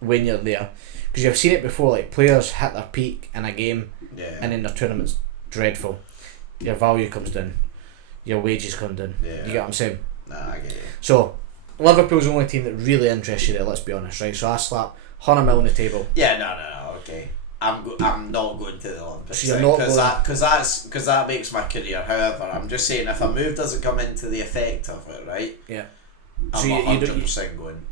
when you're there, because you've seen it before. Like players hit their peak in a game, and then their tournament's dreadful. Your value comes down, your wages come down. Yeah. You get what I'm saying? Nah, I get you. So Liverpool's the only team that really interests you there. Let's be honest, right? So I slap 100 mil on the table. Yeah, no, okay. I'm not going to the Olympics. So you're not going, because that makes my career. However, I'm just saying if a move doesn't come into the effect of it, right? Yeah. I'm So you 100% going.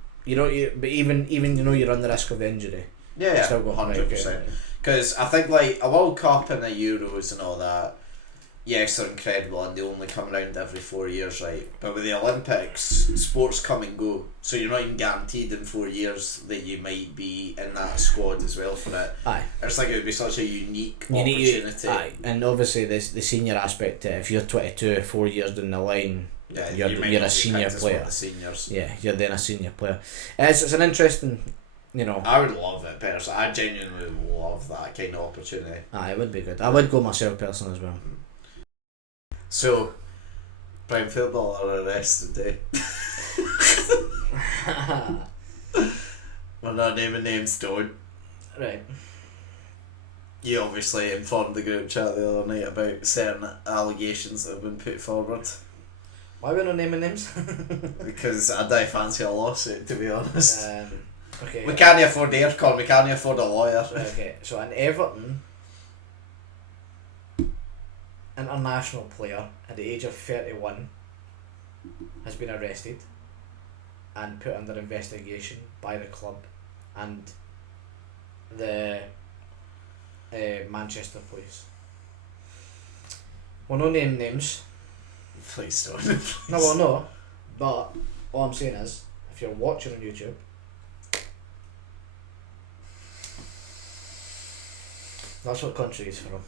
But even you run the risk of the injury. Yeah, Still going 100%. Because I think like a World Cup and the Euros and all that, yes, they're incredible and they only come around every 4 years, right? But with the Olympics, sports come and go, so you're not even guaranteed in 4 years that you might be in that squad as well for it. Aye. It's like it would be such a unique opportunity. Aye, and obviously the senior aspect. If you're 22, 4 years down the line, Yeah, you're a senior player. The seniors. Yeah, you're then a senior player. It's an interesting, you know. I would love it personally. I genuinely would love that kind of opportunity. Aye, it would be good. I would go myself personally as well. So, Brown football are arrested today. We're not naming names, don't. Right. You obviously informed the group chat the other night about certain allegations that have been put forward. Why are we not naming names? Because I don't fancy a lawsuit, to be honest. Okay. We can't afford aircon, we can't afford a lawyer. Okay, so an Everton international player at the age of 31 has been arrested and put under investigation by the club and the Manchester police. We'll not name names. Please don't. No, well, no. But all I'm saying is, if you're watching on YouTube, that's what country is from,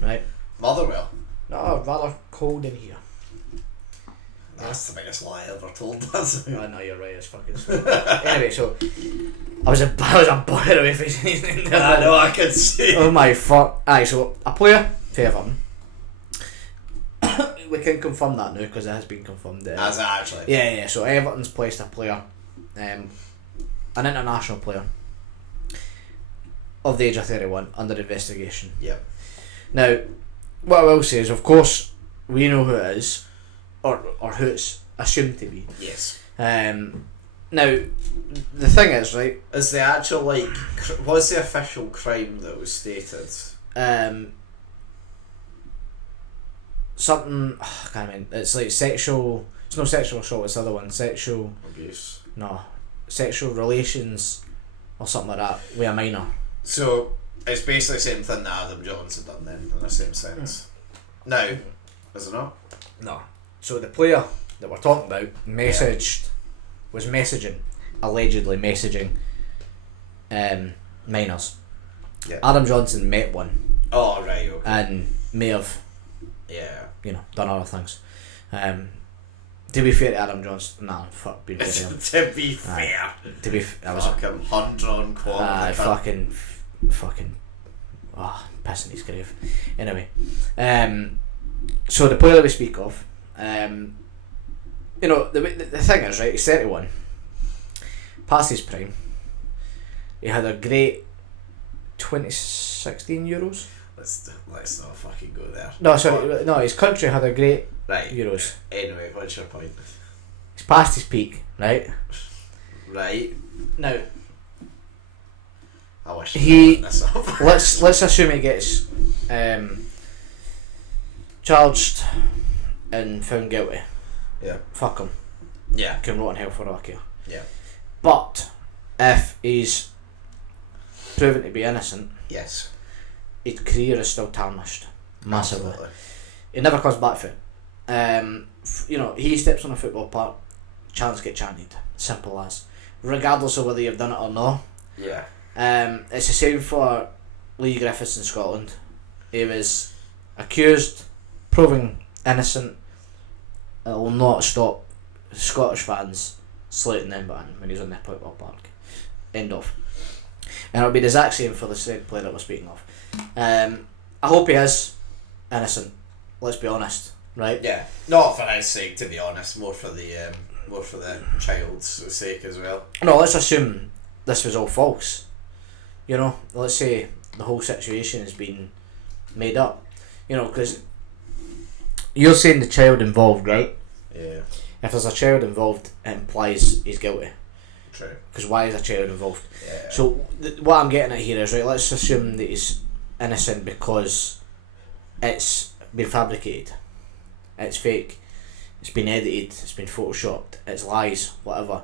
right? Motherwell. No, rather cold in here. That's the biggest lie I ever told. That's Oh, no, you're right. It's fucking slow. Anyway, so I was a boy away from his name. I know, I can see. Oh my fuck! Aye, so a player for Everton. We can confirm that now because it has been confirmed. As it actually. Yeah. So Everton's placed a player, an international player of the age of 31 under investigation. Yep. Now, what I will say is, of course, we know who it is, or who it's assumed to be. Yes. Now, the thing is, right? Is the actual what's the official crime that was stated? Something. I can't remember. It's like sexual. It's no sexual assault. It's the other one. Sexual Abuse. No, sexual relations, or something like that with a minor. So it's basically the same thing that Adam Jones had done then, in the same sense. Now, is it not? No. So the player that we're talking about was allegedly messaging minors. Yeah. Adam Johnson met one Oh right, okay. and may have, Yeah. done other things. To be fair to Adam Johnson, fuck being fair to him. To be fair. To be I was Fucking 100 on quality. fucking pissing his grave. Anyway, so the player that we speak of, the thing is, right, he's 31, past his prime. He had a great 2016 Euros. Let's not fucking go there. No, sorry, no, his country had a great Right. Euros. Anyway, what's your point? He's past his peak, right? Right. Now, I wish He- I this up. let's assume he gets charged and found guilty. Yeah. Fuck him. Yeah. Can rot in hell for all I care. Yeah. But if he's proven to be innocent, Yes. his career is still tarnished massively. Absolutely. He never comes back for it. He steps on a football park, chants get chanted. Simple as. Regardless of whether you've done it or not. Yeah. It's the same for Lee Griffiths in Scotland. He was accused, proven innocent. It will not stop Scottish fans slating them when he's on the football park. End of. And it'll be the exact same for the said player that we're speaking of. I hope he is innocent. Let's be honest, right? Yeah. Not for his sake, to be honest. More for the child's sake as well. No, let's assume this was all false. Let's say the whole situation has been made up. Because you're saying the child involved, right? Yeah. If there's a child involved, it implies he's guilty. True. Because why is a child involved? Yeah. So what I'm getting at here is, right, let's assume that he's innocent because it's been fabricated. It's fake. It's been edited. It's been photoshopped. It's lies. Whatever.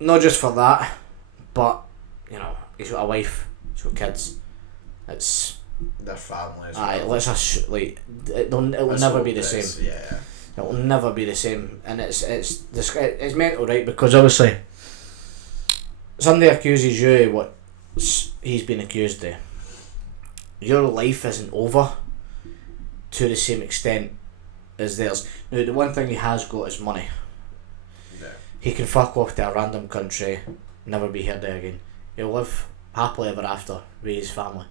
Not just for that, but he's got a wife. He's got kids. It's their family as Aye, well. let's just it'll never be the same. Yeah. It'll never be the same, and it's mental, right? Because obviously, somebody accuses you of what he's been accused of. Your life isn't over to the same extent as theirs. Now, the one thing he has got is money. Yeah. He can fuck off to a random country, never be heard of again. He'll live happily ever after with his family,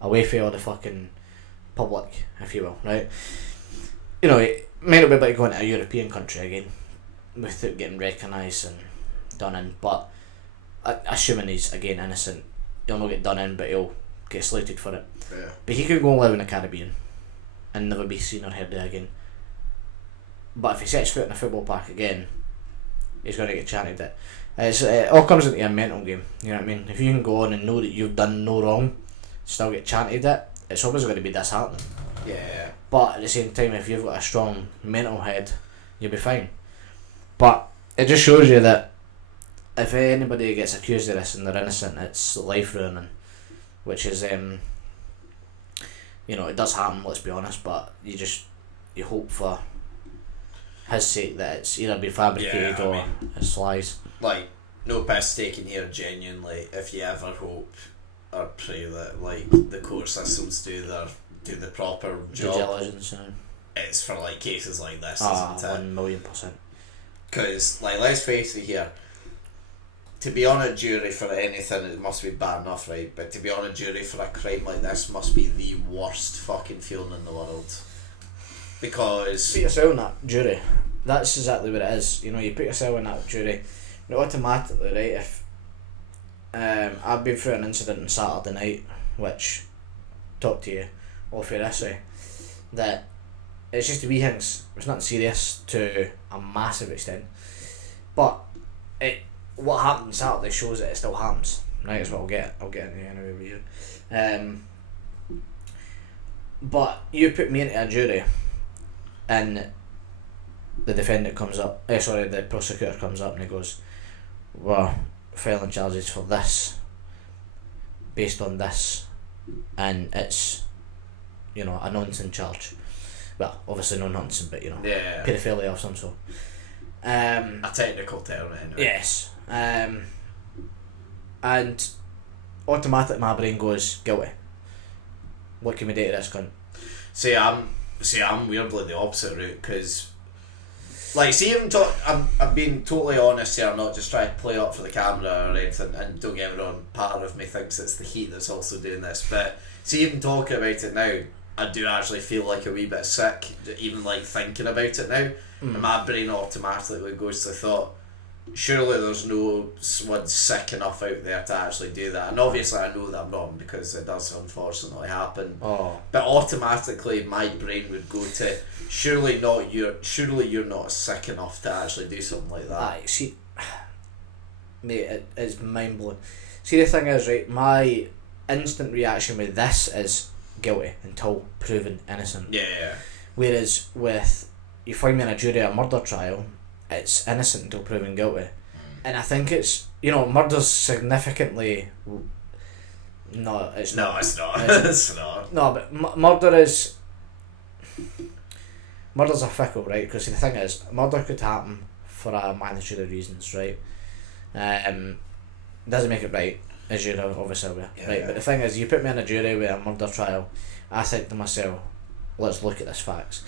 away from all the fucking public, if you will, right? You know, it might not be able to go into a European country again without getting recognised and done in, but assuming he's, again, innocent, he'll not get done in, but he'll get slated for it. Yeah. But he could go and live in the Caribbean and never be seen or heard of again. But if he sets foot in a football park again, he's going to get chanted at. It all comes into a mental game, you know what I mean? If you can go on and know that you've done no wrong, still get chanted at, it's always going to be disheartening. Yeah. But at the same time, if you've got a strong mental head, you'll be fine. But it just shows you that if anybody gets accused of this and they're innocent, it's life ruining, which is, you know, it does happen, let's be honest, but you hope for his sake that it's either been fabricated or it's lies. Like, no piss taken here, genuinely. If you ever hope or pray that, like, the court systems do the proper Due job, diligence, it's for, like, cases like this, isn't it? 1,000,000%. Because, like, let's face it here, to be on a jury for anything, it must be bad enough, right? But to be on a jury for a crime like this must be the worst fucking feeling in the world. Because... Put yourself in that jury. That's exactly what it is. You know, you put yourself in that jury, and automatically, right, if... I've been through an incident on Saturday night, which, talk to you, all for this way, that it's just the wee things. It's nothing serious to a massive extent. But what happened on Saturday shows that it still happens. Right, is what I'll get into anyway with you. But you put me into a jury, and the defendant comes up, the prosecutor comes up and he goes, "We're filing charges for this, based on this, and it's, you know, a nonsense charge." Well, obviously no nonsense, but, you know, paedophilia of some sort. a technical term, anyway. Yes. And automatically my brain goes, guilty. What can we do to this cunt? See, I'm weirdly the opposite route, because, like, see, I'm being totally honest here. I'm not just trying to play up for the camera or anything. And don't get me wrong, part of me thinks it's the heat that's also doing this. But see, even talking about it now, I do actually feel like a wee bit sick, even like thinking about it now. And my brain automatically goes to the thought, surely there's no one sick enough out there to actually do that. And obviously I know that I'm wrong, because it does unfortunately happen. But automatically my brain would go to, surely you're not sick enough to actually do something like that. Aye, see, mate, it's mind blowing. See, the thing is, right, my instant reaction with this is guilty until proven innocent. Yeah. Whereas with, you find me in a jury at a murder trial, it's innocent until proven guilty. And I think it's, you know, murder's significantly... No, it's not. It's not. It's not. No, but murder's a fickle, right? Because the thing is, murder could happen for a magnitude of reasons, right? Doesn't make it right, as you know, obviously, right? But the thing is, you put me in a jury with a murder trial, I think to myself, let's look at this facts.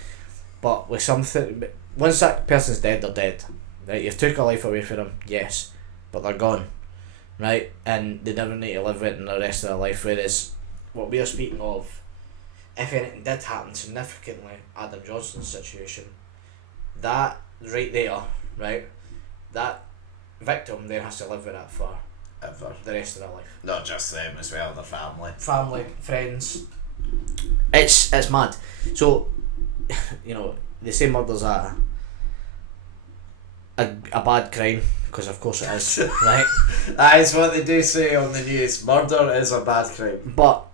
But with something, once that person's dead, they're dead. Right? You've took a life away from them, yes, but they're gone, right? And they never need to live with it in the rest of their life. Whereas what we are speaking of, if anything did happen significantly, Adam Johnson's situation, that right there, right, that victim then has to live with that for Ever. the rest of their life. Not just them as well, their family. Family, friends. It's mad. So, you know, they say murder's a bad crime, because of course it is, right? That is what they do say on the news. Murder is a bad crime. But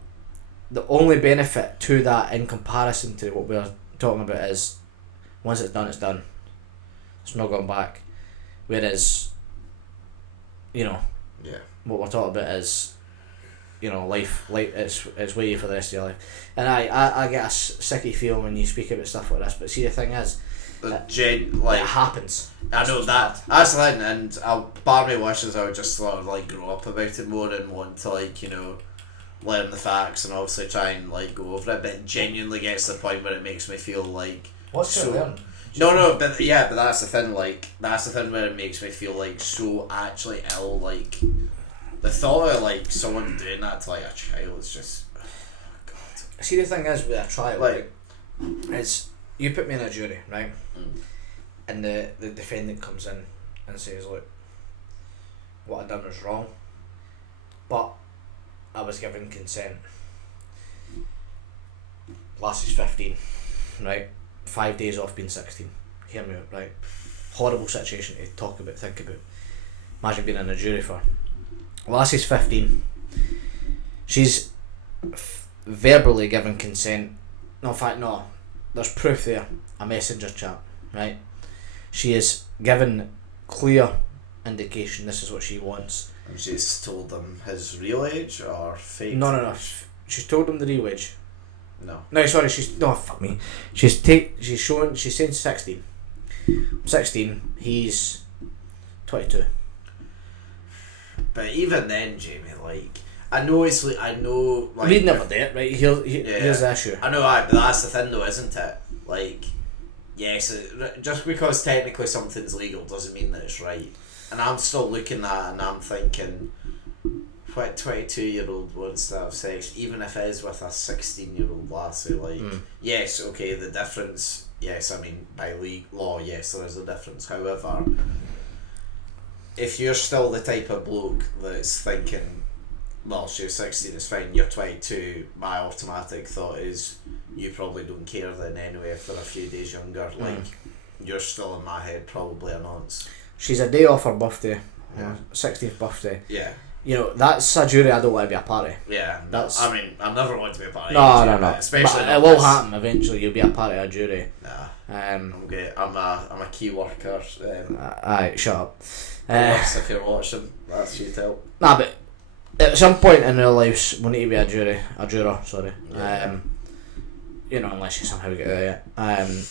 the only benefit to that, in comparison to what we're talking about, is once it's done, it's done. It's not going back. Whereas, you know, what we're talking about is, you know, life it's way for the rest of your life. And I get a sicky feeling when you speak about stuff like this. But see, the thing is, it happens. I know that's the thing, and part of me wishes I would just sort of like grow up about it more and want to, like, you know, learn the facts and obviously try and like go over it. But it genuinely gets to the point where it makes me feel like what's to learn? No, but that's the thing. Like, that's the thing where it makes me feel like so actually ill. Like, the thought of like someone doing that to like a child is just, oh, God. See, the thing is with a trial, like, it's you put me in a jury, right? And the defendant comes in and says, look, what I done was wrong, but I was given consent. Lass is 15, right? 5 days off being 16. Hear me out, right? Horrible situation to talk about, think about. Imagine being in a jury for. Lassie's 15. She's verbally given consent. No, in fact, no. There's proof there. A messenger chat, right? She is given clear indication this is what she wants. And she's told him his real age or fake? No. She's told him the real age. No, sorry. Fuck me. She's saying 16. 16. He's 22. But even then, Jamie, like, I know it's like, we'd never do it, right? Here's the issue. I know, but that's the thing, though, isn't it? Like, yes, just because technically something's legal doesn't mean that it's right. And I'm still looking at it and I'm thinking, what 22-year-old wants to have sex, even if it is with a 16-year-old lassie, like, yes, okay, the difference, yes, I mean, by law, yes, there is a difference. However, if you're still the type of bloke that's thinking, well, she's 16, it's fine, you're 22, my automatic thought is, you probably don't care then anyway if they're a few days younger. Like, you're still in my head probably a nonce. She's a day off her birthday, 16th birthday. Yeah. You know, that's a jury I don't want to be a part of. Yeah, that's. I mean, I never want to be a part of No. Especially but it will happen eventually. You'll be a part of a jury. Nah. I'm a key worker. Alright, shut up. If you're watching, that's you tell. Nah, but at some point in their lives, we need to be a juror. Sorry. Yeah. You know, unless you somehow get out of it.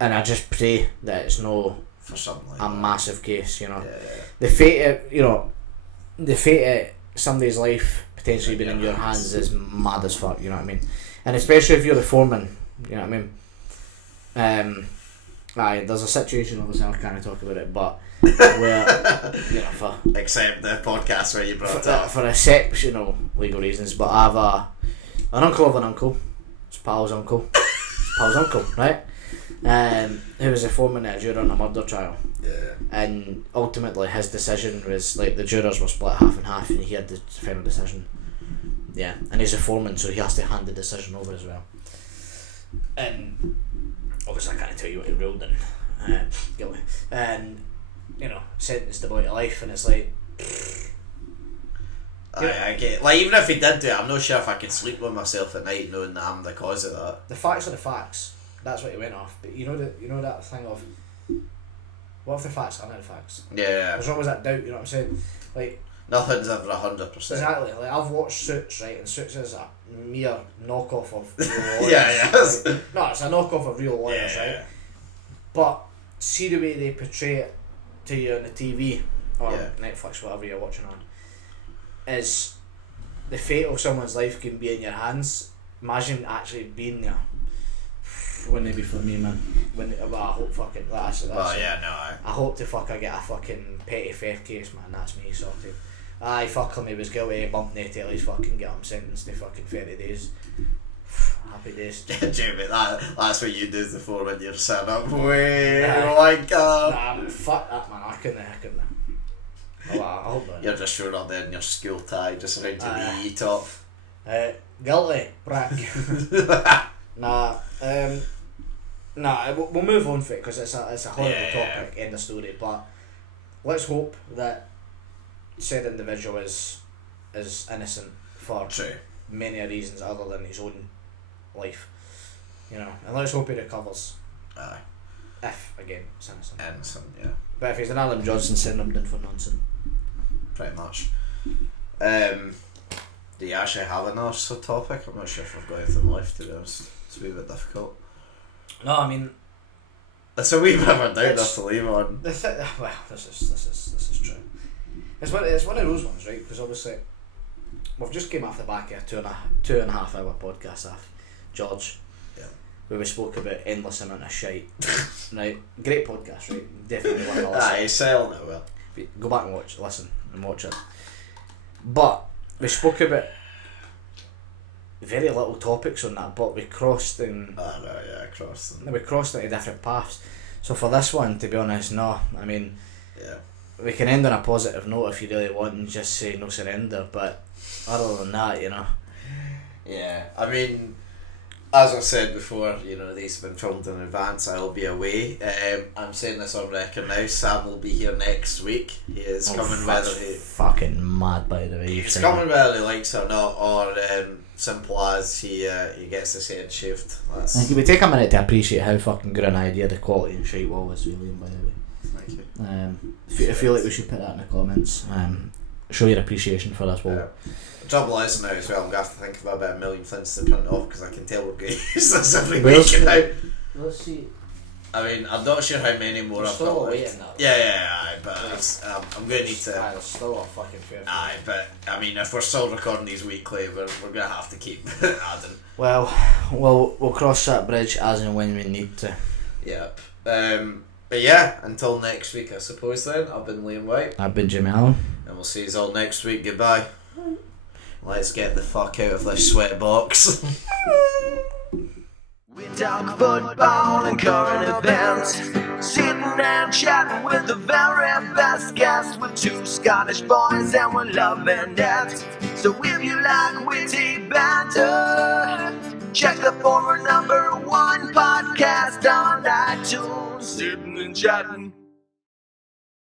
And I just pray that it's no for something like a massive case. You know, yeah. the fate of somebody's life potentially being in your hands is mad as fuck. You know what I mean? And especially if you're the foreman. You know what I mean? There's a situation, obviously I can't talk about it, but where, you know, except the podcast where you brought it up. For exceptional legal reasons, but I have an uncle of an uncle, his pal's uncle, right? Who was a foreman at a juror on a murder trial. Yeah. And ultimately his decision was, like, the jurors were split half and half and he had the final decision. Yeah, and he's a foreman, so he has to hand the decision over as well. And obviously I can't tell you what he ruled in, guilty, and, you know, sentenced the boy to life, and it's like, I get, like, even if he did do it, I'm not sure if I could sleep with myself at night knowing that I'm the cause of that. The facts are the facts. That's what he went off. But you know that thing of, what if the facts aren't the facts? Yeah. There's always that doubt. You know what I'm saying? Like, nothing's ever 100%. Exactly. Like, I've watched Suits, right, and Suits is a mere knockoff of real lawyers. Yes. Right? No, it's a knockoff of real lawyers, right? But see the way they portray it to you on the TV or Netflix, whatever you're watching on, is the fate of someone's life can be in your hands. Imagine actually being there. Wouldn't it be for me, man? Well, I hope fucking that's I hope to I get a fucking petty theft case, man. That's me sorted. Aye, fuck him, he was guilty, bumped me till he's fucking get him sentenced to fucking 30 days. Happy days. Jamie, that's what you do as the foreman, you're set up. Wait, oh my god. Nah, fuck that, man. I couldn't. Oh, I hope not. You're just showing up there in your school tie, just around to the top. Guilty, brack. We'll move on for it because it's a horrible topic, end of story. But let's hope that said individual is innocent for many reasons other than his own life. You know, and let's hope he recovers. Aye. If again, it's innocent. Innocent, yeah. But if he's an Adam Johnson, send him down for nonsense. Pretty much. Do you actually have another topic? I'm not sure if I've got anything left, to be honest. It's a wee bit difficult. No, I mean, It's a wee bit of a downer to leave on. well, this is true. It's one of those ones, right? Because obviously, we've just came off the back of a two and a half hour podcast off George. Yeah. Where we spoke about endless amount of shite. Right, great podcast, right? Definitely one of the Aye, he's selling it well. Go back and listen and watch it. But we spoke about very little topics on that, but we crossed in. Oh no, yeah, crossed them. We crossed into different paths. So for this one, to be honest, no. I mean, Yeah. we can end on a positive note if you really want and just say no surrender. But other than that, you know. Yeah, I mean, as I said before, you know, these have been filmed in advance. I will be away. I'm saying this on record now. Sam will be here next week. He is coming whether he. Fucking mad, by the way. He's coming whether he likes it or not, or simple as he gets his head shaved. I think we take a minute to appreciate how fucking good an idea the quality and shite was with Liam, by the way. Thank you. I feel like we should put that in the comments. Show your appreciation for this wall. The trouble is now as well, I'm going to have to think about a million things to print off because I can tell we're going to use this every Where's week now. Let's see. I mean, I'm not sure how many more We're I've still got away left. in that. Yeah, aye, but I'm going to need to. There's still a fucking fair few. Aye, but I mean, if we're still recording these weekly, we're going to have to keep adding. Well, we'll cross that bridge as and when we need to. Yep. But yeah, until next week, I suppose then. I've been Liam Whyte. I've been Jimmy Allan. And we'll see you all next week. Goodbye. Let's get the fuck out of this sweat box. We talk football and current events, sitting and chatting with the very best guests, with two Scottish boys and we're loving it. So if you like witty banter, check the former #1 podcast on iTunes. Sitting and chatting.